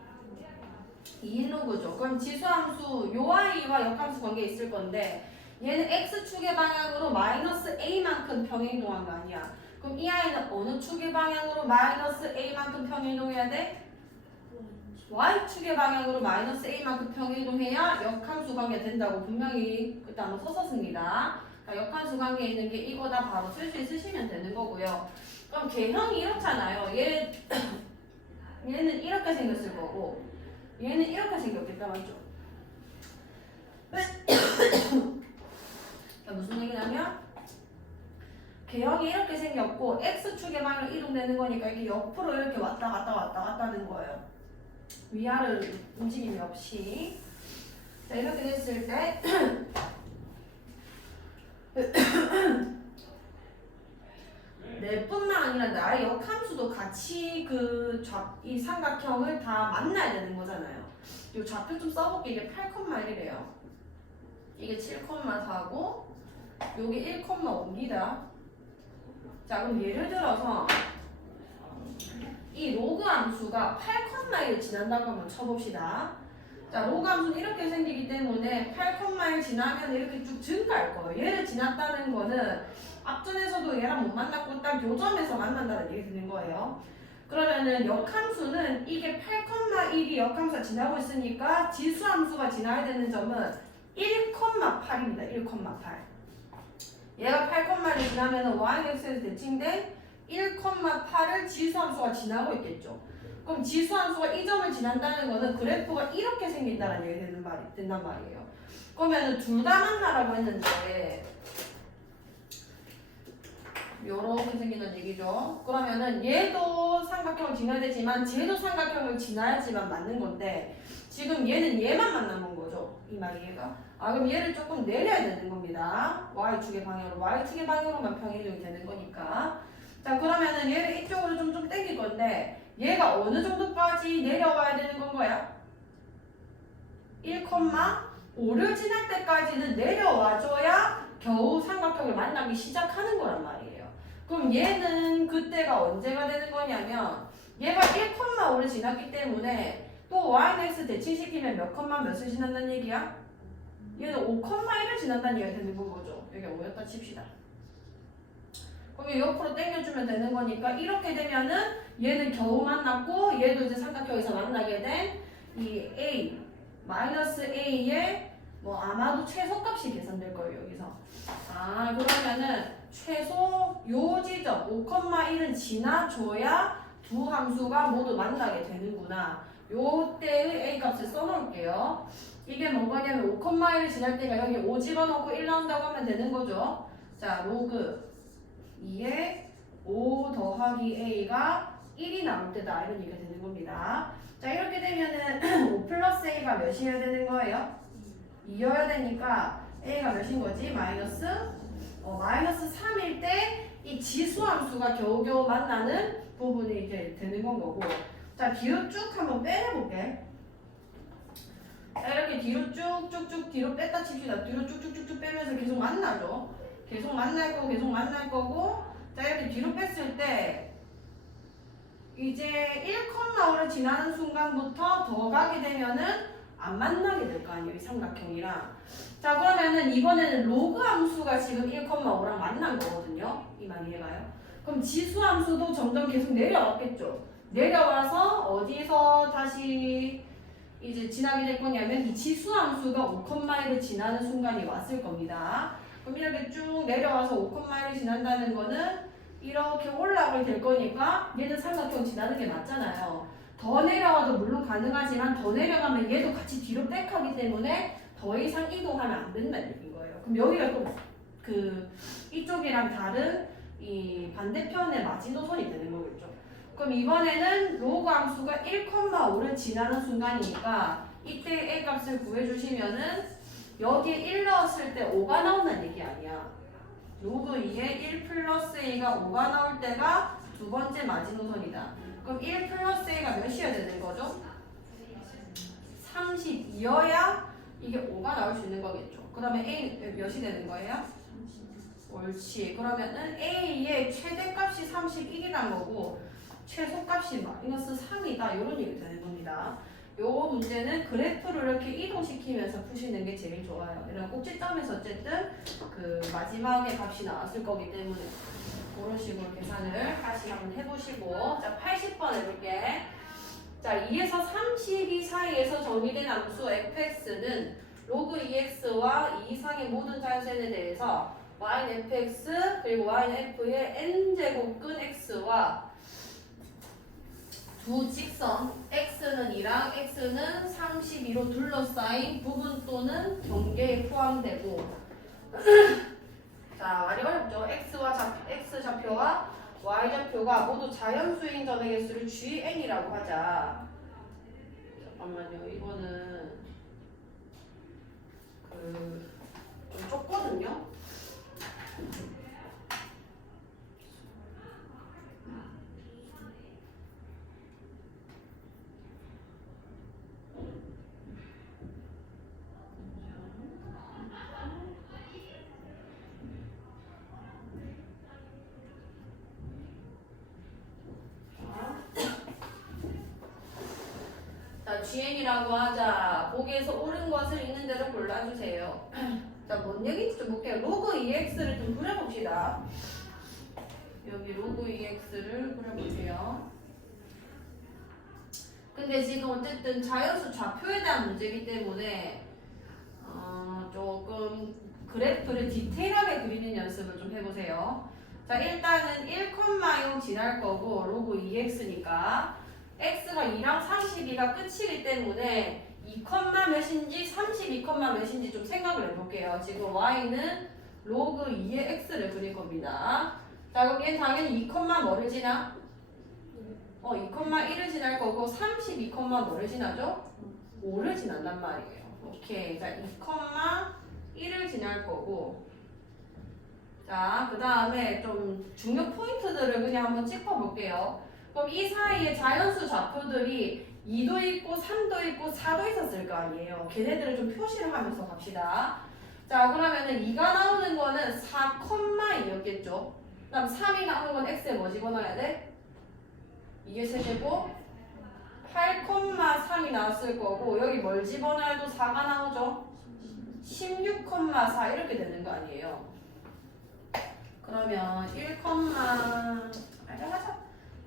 2인 로그죠. 그럼 지수함수 요 i와 역함수 관계 있을 건데 얘는 x축의 방향으로 마이너스 a만큼 평행이동한 거 아니야. 그럼 이 i는 어느 축의 방향으로 마이너스 a만큼 평행이동해야 돼? y축의 방향으로 마이너스 a만큼 평행이동해야 역함수 관계가 된다고 분명히 그때 한번 썼었습니다. 그러니까 역함수 관계에 있는 게 이거다 바로 쓸 수 있으시면 되는 거고요. 그럼 개형이 이렇잖아요. 얘는 이렇게 생겼을 거고 얘는 이렇게 생겼겠다, 맞죠? 무슨 얘기냐면 개형이 이렇게 생겼고 x축의 방향으로 이동되는 거니까 이렇게 옆으로 이렇게 왔다 갔다 하는 거예요. 위아래로 움직임이 없이. 자, 이렇게 됐을 때 내뿐만 아니라 나의 역함수도 같이 이 삼각형을 다 만나야 되는 거잖아요. 이 좌표 좀 써볼게. 이게 8,1이래요. 이게 7,4고 여기 1,5입니다. 자, 그럼 예를 들어서 이 로그 함수가 8,1을 지난다고 한번 쳐봅시다. 자, 로그 함수는 이렇게 생기기 때문에 8,1 지나면 이렇게 쭉 증가할 거예요. 얘를 지났다는 거는 앞전에서도 얘랑 못 만났고 딱 요점에서 만난다는 얘기 드는 거예요. 그러면은 역함수는 이게 8,1이 역함수가 지나고 있으니까 지수함수가 지나야 되는 점은 1,8입니다. 1,8. 얘가 8,1이 지나면 yx에서 대칭된 1,8을 지수함수가 지나고 있겠죠. 그럼 지수함수가 이 점을 지난다는 거는 그래프가 이렇게 생긴다는 얘기 된단 말이에요. 그러면은 둘 다 만나라고 했는데 요렇게 생긴다는 얘기죠. 그러면은 얘도 삼각형을 지나야 되지만 쟤도 삼각형을 지나야지만 맞는 건데 지금 얘는 얘만 만나는 거죠. 이 말이 얘가. 그럼 얘를 조금 내려야 되는 겁니다. y축의 방향으로만 평행이동이 되는 거니까. 자, 그러면은 얘를 이쪽으로 좀 당길 건데 얘가 어느 정도까지 내려와야 되는 건 거야? 1,5를 지날 때까지는 내려와줘야 겨우 삼각형을 만나기 시작하는 거란 말이에요. 그럼 얘는 그때가 언제가 되는 거냐면 얘가 1,5를 지났기 때문에 또 yx 대칭시키면 몇을 지난다는 얘기야? 얘는 5,1을 지난다는 얘기가 되는 거죠. 여기 5였다 칩시다. 그럼 옆으로 당겨주면 되는 거니까 이렇게 되면은 얘는 겨우 만났고 얘도 이제 삼각형에서 만나게 된 이 a 마이너스 a의 뭐 아마도 최소값이 계산될 거예요 여기서. 그러면은 최소 요 지점 5,1은 지나줘야 두 함수가 모두 만나게 되는구나. 요 때의 a 값을 써놓을게요. 이게 뭐냐면 5,1을 지날 때가 여기 5 집어넣고 1 나온다고 하면 되는 거죠. 자, 로그 2에 5 더하기 a가 1이 나올 때다 이런 얘기가 되는 겁니다. 자, 이렇게 되면은 5 플러스 a가 몇이어야 되는 거예요? 2여야 되니까 a가 몇인 거지? 마이너스 3일 때 이 지수함수가 겨우겨우 만나는 부분이 이제 되는 건 거고. 자, 뒤로 쭉 한번 빼내볼게. 자, 이렇게 뒤로 쭉쭉쭉 뒤로 뺐다 칩시다. 뒤로 쭉쭉쭉쭉 빼면서 계속 만나죠. 계속 만날 거고 계속 만날 거고. 자, 이렇게 뒤로 뺐을 때 이제 1,5를 지나는 순간부터 더 가게 되면은 안 만나게 될 거 아니에요, 이 삼각형이랑. 자, 그러면은 이번에는 로그 함수가 지금 1,5랑 만난 거거든요. 이 말 이해가요? 그럼 지수 함수도 점점 계속 내려왔겠죠. 내려와서 어디서 다시 이제 지나게 될 거냐면 이 지수 함수가 5,1을 지나는 순간이 왔을 겁니다. 그럼 이렇게 쭉 내려와서 5,1을 지난다는 거는 이렇게 올라가게 될 거니까 얘는 삼각형 지나는 게 맞잖아요. 더 내려가도 물론 가능하지만 더 내려가면 얘도 같이 뒤로 백하기 때문에 더 이상 이동하면 안 된다는 얘기인 거예요. 그럼 여기가 또 그 이쪽이랑 다른 이 반대편의 마지노선이 되는 거겠죠. 그럼 이번에는 로그 함수가 1,5를 지나는 순간이니까 이때 A 값을 구해주시면은 여기에 1 넣었을 때 5가 나온다는 얘기 아니야. 로그 2에 1 플러스 A가 5가 나올 때가 두 번째 마지노선이다. 그럼 1 플러스 A가 몇이어야 되는 거죠? 32여야 이게 5가 나올 수 있는 거겠죠. 그러면 A 몇이 되는 거예요? 옳지. 그러면은 A의 최대값이 31이란 거고 최소값이 마이너스 3이다. 이런 얘기 되는 겁니다. 요 문제는 그래프를 이렇게 이동시키면서 푸시는 게 제일 좋아요. 이런 꼭지점에서 어쨌든 그 마지막에 값이 나왔을 거기 때문에 그런 식으로 계산을 다시 한번 해보시고. 자, 80번 해볼게. 자, 2에서 32 사이에서 정의된 함수 fx는 로그 2x와 2 이상의 모든 자연수에 대해서 y는 fx 그리고 y는 f의 n제곱근 x와 두 직선 x는 2랑 x는 32로 둘러싸인 부분 또는 경계에 포함되고 자, 많이 어렵죠? x 좌표와 y 좌표가 모두 자연수인 점의 개수를 gn이라고 하자. 잠깐만요. 이거는 좀 좁거든요. 자, GN이라고 하자. 보기에서 옳은 것을 있는 대로 골라주세요. 자, 뭔 얘기인지 좀 볼게요. 로그 2x를 좀 그려봅시다. 여기 로그 2x를 그려볼게요. 근데 지금 어쨌든 자연수 좌표에 대한 문제이기 때문에 조금 그래프를 디테일하게 그리는 연습을 좀 해보세요. 자, 일단은 1,0 지날 거고 로그 2x니까 x가 2랑 32가 끝이기 때문에 2, 몇인지 32, 몇인지 좀 생각을 해볼게요. 지금 y는 로그 2의 x를 그릴 겁니다. 자, 그럼 얘는 당연히 2, 뭐를 지나? 2,1을 지날 거고 32, 뭐를 지나죠? 5를 지난단 말이에요. 오케이. 자, 2,1을 지날 거고 자, 그 다음에 좀 중요 포인트들을 그냥 한번 짚어볼게요. 그럼 이 사이에 자연수 좌표들이 2도 있고 3도 있고 4도 있었을 거 아니에요. 걔네들을 좀 표시를 하면서 갑시다. 자, 그러면은 2가 나오는 거는 4,2였겠죠. 그 다음 3이 나오는 건 x에 뭐 집어넣어야 돼? 2의 세제곱 8,3이 나왔을 거고 여기 뭘 집어넣어도 4가 나오죠? 16,4 이렇게 되는 거 아니에요. 그러면 1,하자.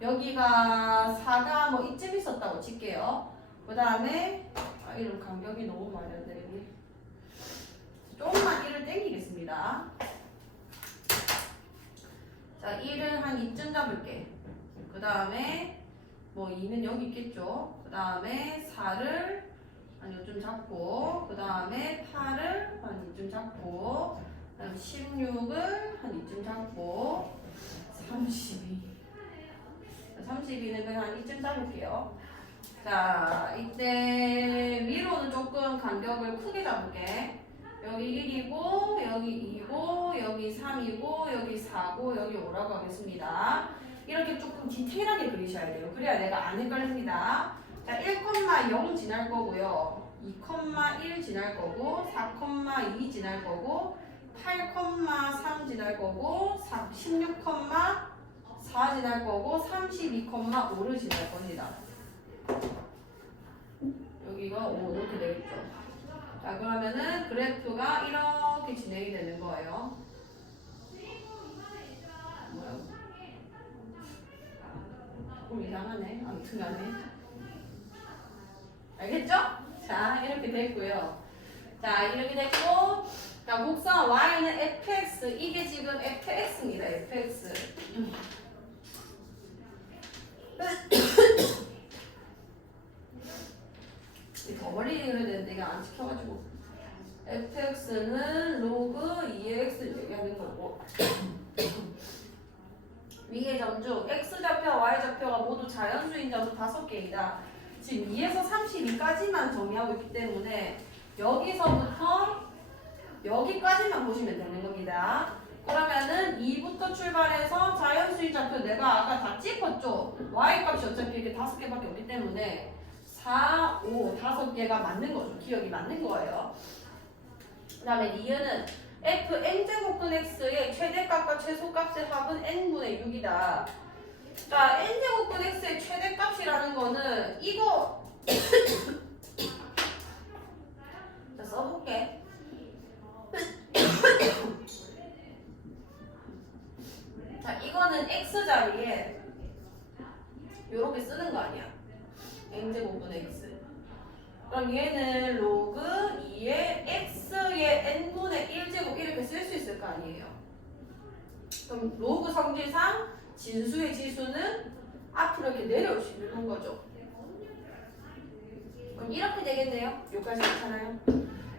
여기가 4가 뭐 이쯤 있었다고 칠게요. 그 다음에 이런 간격이 너무 많이 안 되니 조금만 1을 땡기겠습니다. 자, 1을 한 이쯤 잡을게. 그 다음에 뭐 2는 여기 있겠죠. 그 다음에 4를 한 요쯤 잡고 그 다음에 8을 한 이쯤 잡고 그 다음에 16을 한 이쯤 잡고 32는 그냥 한 이쯤 잡을게요. 자, 이때 위로는 조금 간격을 크게 잡을게. 여기 1이고 여기 2고 여기 3이고 여기 4고 여기 5라고 하겠습니다. 이렇게 조금 디테일하게 그리셔야 돼요. 그래야 내가 안 헷갈립니다. 자, 1,0 지날 거고요. 2,1 지날 거고 4,2 지날 거고 8,3 지날 거고 16,4 지날 거고 32,5를 지날 겁니다. 여기가 5 이렇게 되겠죠. 자, 그러면은 그래프가 이렇게 진행이 되는 거예요. 뭐야? 조금 이상하네. 아무튼 간에. 알겠죠? 자, 이렇게 됐고요. 자, 이렇게 됐고, 자, 곡선 y는 fx. 이게 지금 fx입니다. fx. 더 멀리 그려야 되는데 이게 안 찍혀가지고. fx는 로그 2x 얘기하는 거고. 위의 점 중 x좌표와 y좌표가 모두 자연수인 점은 5개이다. 지금 2에서 32까지만 정의하고 있기 때문에 여기서부터 여기까지만 보시면 되는 겁니다. 그러면은 2부터 출발해서 자연수인 좌표 내가 아까 다 짚었죠? y값이 어차피 이렇게 5개밖에 없기 때문에 4, 5, 5개가 맞는 거죠. 기억이 맞는 거예요. 그 다음에 니은은 f n제곱근 x의 최대값과 최소값의 합은 n분의 6이다. 자, n제곱근 x의 최대값이라는 거는 이거 자, 써볼게. 자, 이거는 x 자리에 요렇게 쓰는 거 아니야? n제곱분 x. 그럼 얘는 로그 2의 x의 n분의 1제곱 이렇게 쓸 수 있을 거 아니에요? 그럼 로그 성질상 진수의 지수는 앞으로 이렇게 내려올 수 있는 거죠. 그럼 이렇게 되겠네요. 여기까지 괜찮아요?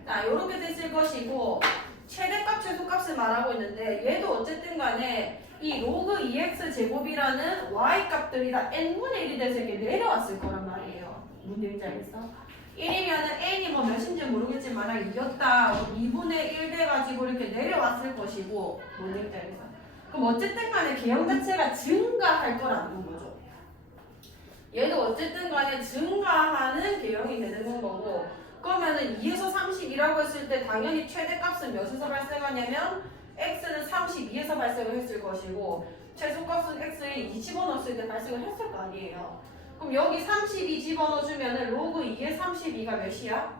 자, 이렇게 됐을 것이고 최대값, 최소값을 말하고 있는데 얘도 어쨌든 간에 이 로그 2x 제곱이라는 y 값들이 다 n분의 1이 돼서 이렇게 내려왔을 거란 말이에요. 뭔 얘기인지 알겠어? 1이면은 n이 뭐 몇인지 모르겠지만 2였다. 2분의 1 돼가지고 이렇게 내려왔을 것이고 뭔 얘기인지 알겠어? 그럼 어쨌든 간에 개형 자체가 증가할 거라는 거죠. 얘도 어쨌든 간에 증가하는 개형이 되는 거고 그러면은 2에서 32라고 했을 때 당연히 최대값은 몇에서 발생하냐면 x는 32에서 발생을 했을 것이고 최소값은 x에 2 집어넣었을 때 발생을 했을 거 아니에요. 그럼 여기 32 집어넣어주면은 로그 2의 32가 몇이야?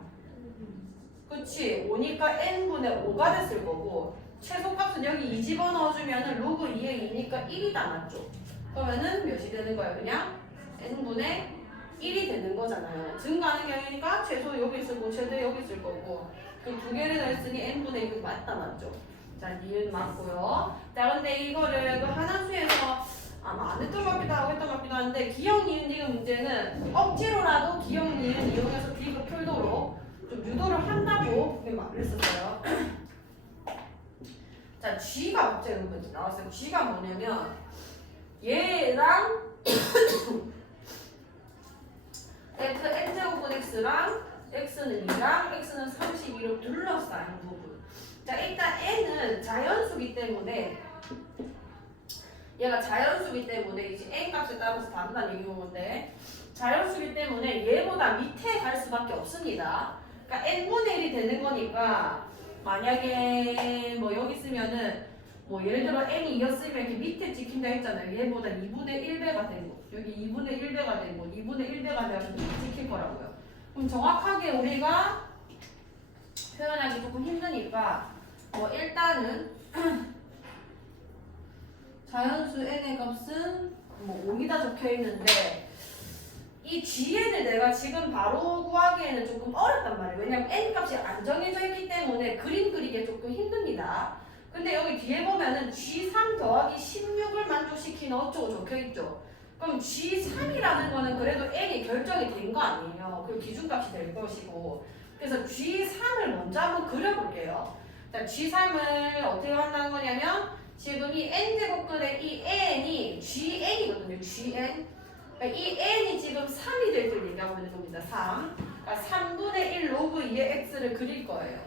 그치? 5니까 n분의 5가 됐을 거고 최소값은 여기 2 집어넣어주면은 로그 2의 2니까 1이다 맞죠? 그러면은 몇이 되는 거예요? 그냥 n분의 1이 되는 거잖아요. 증가하는 경우니까 최소 여기 있을 거고 최대 여기 있을 거고 그 두 개를 했으니 n분의 1이 맞다 맞죠? 자, 니은 맞고요. 자, 근데 이거를 그 하나수에서 아마 안 했던 것 같기도 하고 했던 것 같기도 한데 기억, 니은, 디귿 문제는 억지로라도 기억, 니은 이용해서 디귿 풀도록 좀 유도를 한다고 말을 했었어요. 자, G가 갑자기 문제 나왔어요. G가 뭐냐면 얘랑 f n제곱분 x랑 x는 2랑 x는 32로 둘러싸인 부분. 자, 일단 n은 자연수기 때문에 얘가 자연수기 때문에 이제 n 값에 따라서 다르다는 얘기인 건데 자연수기 때문에 얘보다 밑에 갈 수밖에 없습니다. 그러니까 n분의 1이 되는 거니까 만약에 뭐 여기 있으면은 뭐 예를 들어 n이 2였으면 이렇게 밑에 찍힌다 했잖아요. 얘보다 2분의 1배가 된 거. 여기 2분의 1배가 된 거. 2분의 1배가 돼서 찍힐 거라고요. 그럼 정확하게 우리가 표현하기 조금 힘드니까 뭐 일단은 자연수 n의 값은 뭐 5이다 적혀 있는데 이 GN을 내가 지금 바로 구하기에는 조금 어렵단 말이에요. 왜냐면 n 값이 안 정해져 있기 때문에 그림 그리기 조금 힘듭니다. 근데 여기 뒤에 보면은 G3 더하기 16을 만족시키는 어쩌고 적혀 있죠. 그럼 G3이라는 거는 그래도 n이 결정이 된 거 아니에요. 그 기준값이 될 것이고. 그래서 G3을 먼저 한번 그려볼게요. 자, G3을 어떻게 한다는 거냐면 지금 이 n제곱근의 이 n이 GN이거든요. GN. 그러니까 이 n이 지금 3이 될 때 얘기하고 있는 겁니다. 3. 그러니까 3분의 1 로그 2의 x를 그릴 거예요.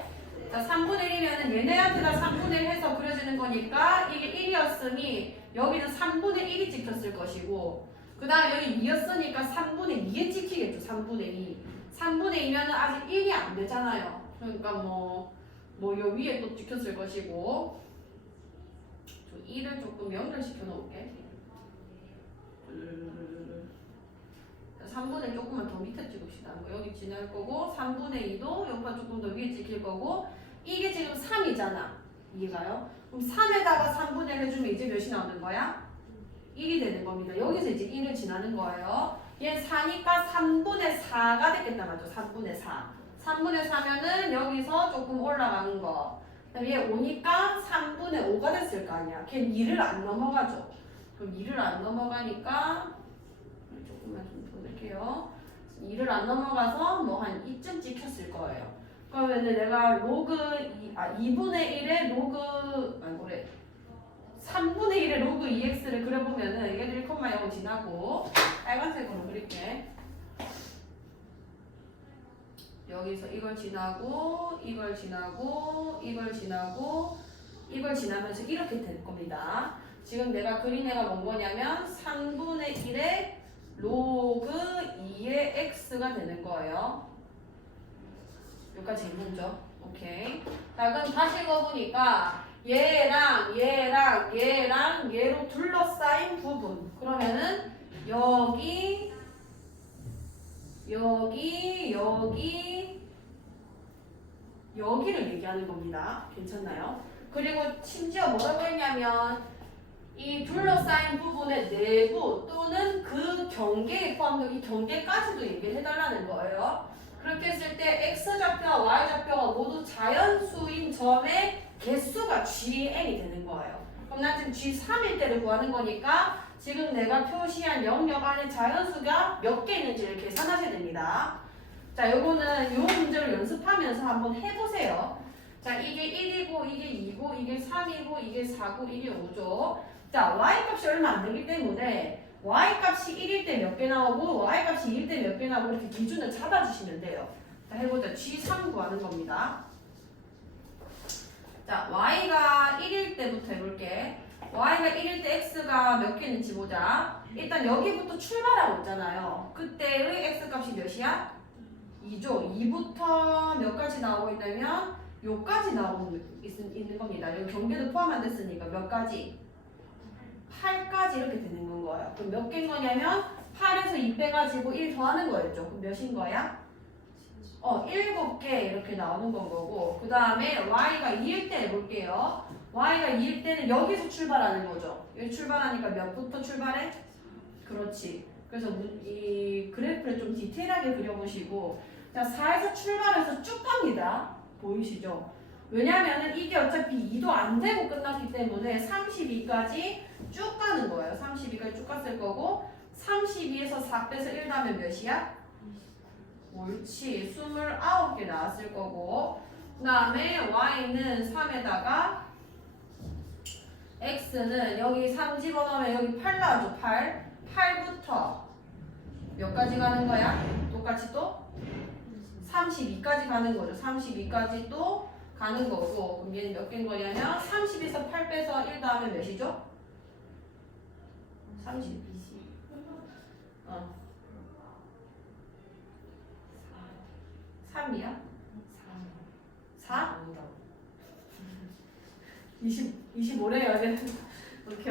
자, 3분의 1이면 얘네한테다 3분의 1 해서 그려지는 거니까 이게 1이었으니 여기는 3분의 1이 찍혔을 것이고 그 다음에 여기 2였으니까 3분의 2에 찍히겠죠. 3분의 2. 3분의 2면은 아직 1이 안 되잖아요. 그러니까 요 위에 또 찍혔을 것이고 1을 조금 연결시켜 놓을게. 3분의 조금만 더 밑에 찍읍시다. 여기 지날 거고 3분의 2도 옆판 조금 더 위에 찍힐 거고 이게 지금 3이잖아. 이해가요? 그럼 3에다가 3분의 1 해주면 이제 몇이 나오는 거야? 1이 되는 겁니다. 여기서 이제 1을 지나는 거예요. 얘 4니까 3분의 4가 됐겠다. 맞죠? 3분의 4. 3분의 4면은 여기서 조금 올라가는 거. 그다음에 얘 5니까 3분의 5가 됐을 거 아니야. 걔는 2를 안 넘어가죠. 그럼 2를 안 넘어가니까 조금만 좀 더 넣을게요. 2를 안 넘어가서 뭐 한 이쯤 찍혔을 거예요. 그러면은 내가 2분의 1의 로그 아니 뭐래 3분의 1의 로그 2x를 그려보면은 얘들 1,0 지나고 빨간색으로 그릴게. 여기서 이걸 지나고 이걸 지나고 이걸 지나고 이걸 지나면서 이렇게 될 겁니다. 지금 내가 그린 애가 뭔 거냐면 3분의 1의 로그 2의 x가 되는 거예요. 여기까지 있는죠? 오케이. 자, 그럼 다시 읽어보니까 얘랑 얘로 둘러싸인 부분. 그러면은 여기를 얘기하는 겁니다. 괜찮나요? 그리고 심지어 뭐라고 했냐면 이 둘러싸인 부분의 내부 또는 그 경계에 포함된 이 경계까지도 얘기를 해달라는 거예요. 그렇게 했을 때 x좌표와 y좌표가 모두 자연수인 점의 개수가 GN이 되는 거예요. 그럼 나 지금 G3일 때를 구하는 거니까 지금 내가 표시한 영역 안에 자연수가 몇 개 있는지를 계산하셔야 됩니다. 자, 요거는 요 문제를 연습하면서 한번 해보세요. 자, 이게 1이고 이게 2고 이게 3이고 이게 4고 이게 5죠. 자, y값이 얼마 안 되기 때문에 y값이 1일 때 몇 개 나오고 y값이 2일 때 몇 개 나오고 이렇게 기준을 잡아주시면 돼요. 자, 해보자. G3 구하는 겁니다. 자, y가 1일 때부터 해볼게. y가 1일 때 x가 몇 개 있는지 보자. 일단 여기부터 출발하고 있잖아요. 그때의 x값이 몇이야? 2죠. 2부터 몇 가지 나오고 있냐면 요까지 나오고 있는 겁니다. 여기 경계도 포함 안 됐으니까 몇 가지? 8까지 이렇게 되는 건 거예요. 그럼 몇 개인 거냐면 8에서 2 빼가지고 1 더하는 거였죠. 그럼 몇인 거야? 7개 이렇게 나오는 건 거고 그 다음에 y가 2일 때 해볼게요. y가 2일 때는 여기서 출발하는 거죠. 여기 출발하니까 몇부터 출발해? 그렇지. 그래서 이 그래프를 좀 디테일하게 그려보시고 자 4에서 출발해서 쭉 갑니다. 보이시죠? 왜냐면은 이게 어차피 2도 안 되고 끝났기 때문에 32까지 쭉 가는 거예요. 32까지 쭉 갔을 거고 32에서 4 빼서 1 하면 몇이야? 옳지. 29개 나왔을 거고 그 다음에 y는 3에다가 x는 여기 3 집어넣으면 여기 8 나와줘. 8부터 몇 가지 가는 거야? 똑같이 또 32까지 가는 거죠. 32까지 또 가는 거고 그럼 얘는 몇 개인 거냐면 30에서 8 빼서 1 더하면 몇이죠? 30 3이야? 4? 25래요. 오케이.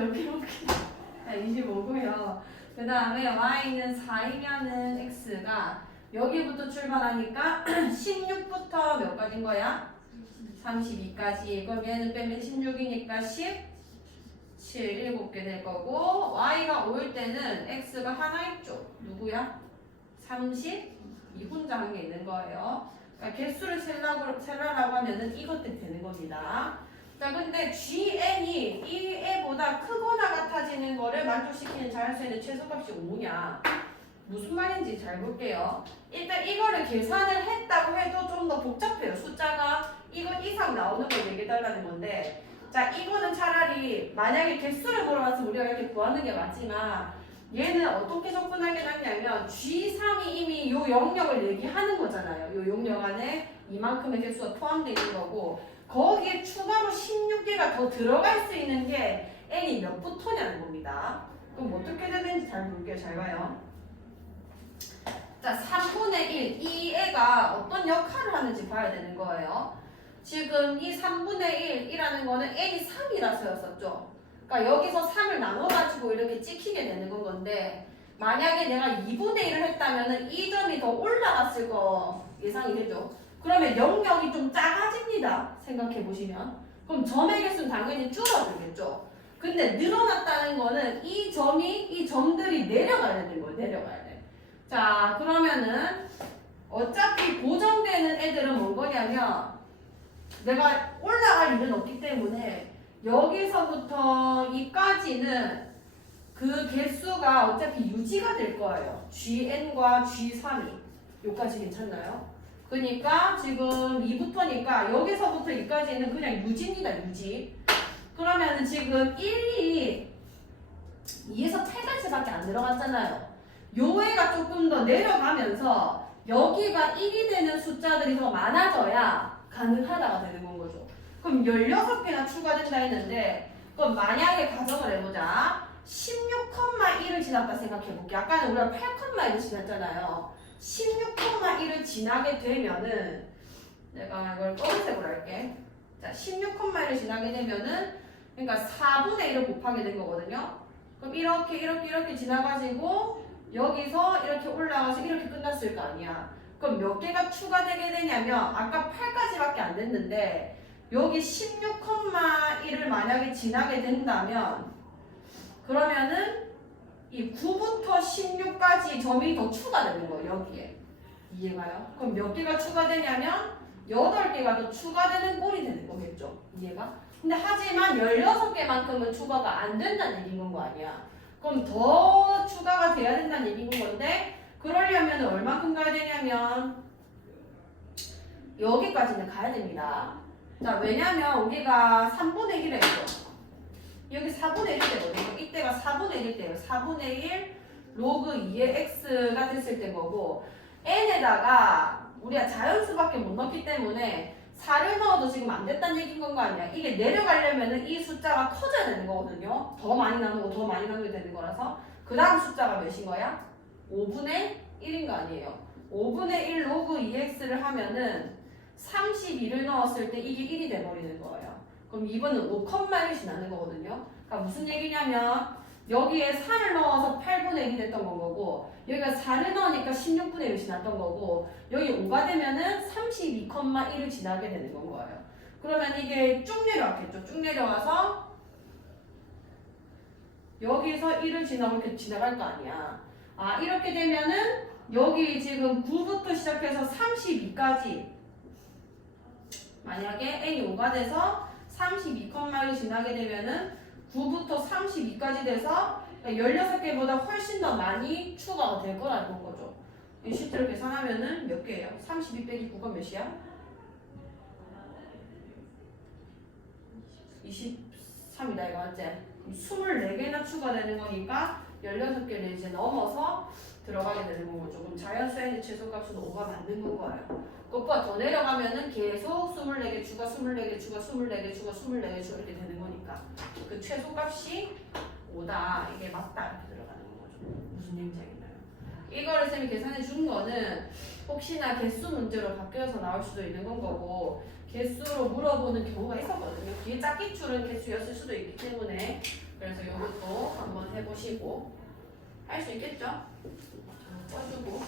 자, 25고요. 그 다음에 y는 4이면은 x가 여기부터 출발하니까 16부터 몇 가지인 거야? 32까지. 그럼 얘는 빼면 16이니까 17, 7개 될 거고 y가 5일 때는 x가 하나 있죠. 누구야? 32 혼자 한 게 있는 거예요. 그러니까 개수를 세려고 하면은 이것들이 되는 겁니다. 자, 근데 GN이 이 애보다 크거나 같아지는 거를 만족시키는 자연수에는 최소값이 5냐? 무슨 말인지 잘 볼게요. 일단 이거를 계산을 했다고 해도 좀 더 복잡해요. 숫자가 이거 이상 나오는 걸 얘기해달라는 건데 자, 이거는 차라리 만약에 개수를 물어봤으면 우리가 이렇게 구하는 게 맞지만 얘는 어떻게 접근하게 되냐면 G3이 이미 요 영역을 얘기하는 거잖아요. 요 영역 안에 이만큼의 개수가 포함되어 있는 거고 거기에 추가로 16개가 더 들어갈 수 있는 게 n이 몇 부터냐는 겁니다. 그럼 어떻게 되는지 잘 볼게요. 잘 봐요. 자, 3분의 1. 이 애가 어떤 역할을 하는지 봐야 되는 거예요. 지금 이 3분의 1이라는 거는 n이 3이라서였었죠. 그러니까 여기서 3을 나눠가지고 이렇게 찍히게 되는 건데 만약에 내가 2분의 1을 했다면 이 점이 더 올라갔을 거 예상이 되죠. 그러면 영역이 좀 작아집니다. 생각해 보시면. 그럼 점의 개수는 당연히 줄어들겠죠. 근데 늘어났다는 거는 이 점들이 내려가야 되는 거예요. 내려가야 돼. 자, 그러면은 어차피 고정되는 애들은 뭔 거냐면 내가 올라갈 일은 없기 때문에 여기서부터 이까지는 그 개수가 어차피 유지가 될 거예요. GN과 G3이. 여기까지 괜찮나요? 그러니까 지금 2부터니까 여기서부터 이까지는 그냥 유지입니다. 유지. 그러면은 지금 1이 2에서 8까지밖에 안 들어갔잖아요. 요 애가 조금 더 내려가면서 여기가 1이 되는 숫자들이 더 많아져야 가능하다가 되는 건 거죠. 그럼 16개나 추가된다 했는데 그럼 만약에 가정을 해보자. 16,1을 지났다 생각해볼게. 아까는 우리가 8,1을 지났잖아요. 16,1을 지나게 되면은 내가 이걸 검은색으로 할게. 자, 16,1을 지나게 되면은 그러니까 4분의 1을 곱하게 된 거거든요. 그럼 이렇게 지나가지고 여기서 이렇게 올라가서 이렇게 끝났을 거 아니야. 그럼 몇 개가 추가되게 되냐면 아까 8까지밖에 안 됐는데 여기 16,1을 만약에 지나게 된다면 그러면은 이 9부터 16까지 점이 더 추가되는 거예요. 여기에. 이해가요? 그럼 몇 개가 추가되냐면 8개가 더 추가되는 꼴이 되는 거겠죠. 이해가? 근데 하지만 16개만큼은 추가가 안 된다는 얘기인 거 아니야. 그럼 더 추가가 돼야 된다는 얘기인 건데 그러려면 얼마큼 가야 되냐면 여기까지는 가야 됩니다. 자, 왜냐면 우리가 3분의 1을 했죠. 여기 4분의 1 되거든요. 이때가 4분의 1일 때예요. 4분의 1 로그 2의 x가 됐을 때 거고 n에다가 우리가 자연수밖에 못 넣기 때문에 4를 넣어도 지금 안 됐다는 얘기인 건 거 아니야. 이게 내려가려면은 이 숫자가 커져야 되는 거거든요. 더 많이 나누고 더 많이 나누게 되는 거라서 그 다음 숫자가 몇인 거야? 5분의 1인 거 아니에요. 5분의 1 로그 2x를 하면은 32를 넣었을 때 이게 1이 돼버리는 거예요. 그럼 이번은 5,1이 나는 거거든요. 그러니까 무슨 얘기냐면 여기에 4를 넣어서 8분의 1이 됐던 건 거고 여기가 4를 넣으니까 16분의 1이 지났던 거고 여기 5가 되면은 32,1을 지나게 되는 건 거예요. 그러면 이게 쭉 내려왔겠죠. 쭉 내려와서 여기서 1을 지나고 이렇게 지나갈 거 아니야. 아, 이렇게 되면은 여기 지금 9부터 시작해서 32까지 만약에 n이 5가 돼서 32,1을 지나게 되면은 9부터 32까지 돼서 16개보다 훨씬 더 많이 추가가 될 거라는 거죠. 이 시트를 계산하면은 몇 개예요? 32 빼기 9가 몇이야? 23이다 이거 맞지? 24개나 추가되는 거니까 16개를 이제 넘어서 들어가게 되는 거죠. 그럼 자연수의 최소값은 5가 맞는 건 거예요. 그것보다 더 내려가면은 계속 24개 추가, 24개 추가, 24개 추가, 24개 추가 이렇게 되는 거니까 그 최소값이 5다. 이게 맞다. 이렇게 들어가는 거죠. 무슨 얘기인지 알겠나요? 이거를 쌤이 계산해 준 거는 혹시나 개수 문제로 바뀌어서 나올 수도 있는 건 거고 개수로 물어보는 경우가 있었거든요. 뒤에 짝기줄은 개수였을 수도 있기 때문에 그래서 이것도 한번 해보시고 할 수 있겠죠? 써주고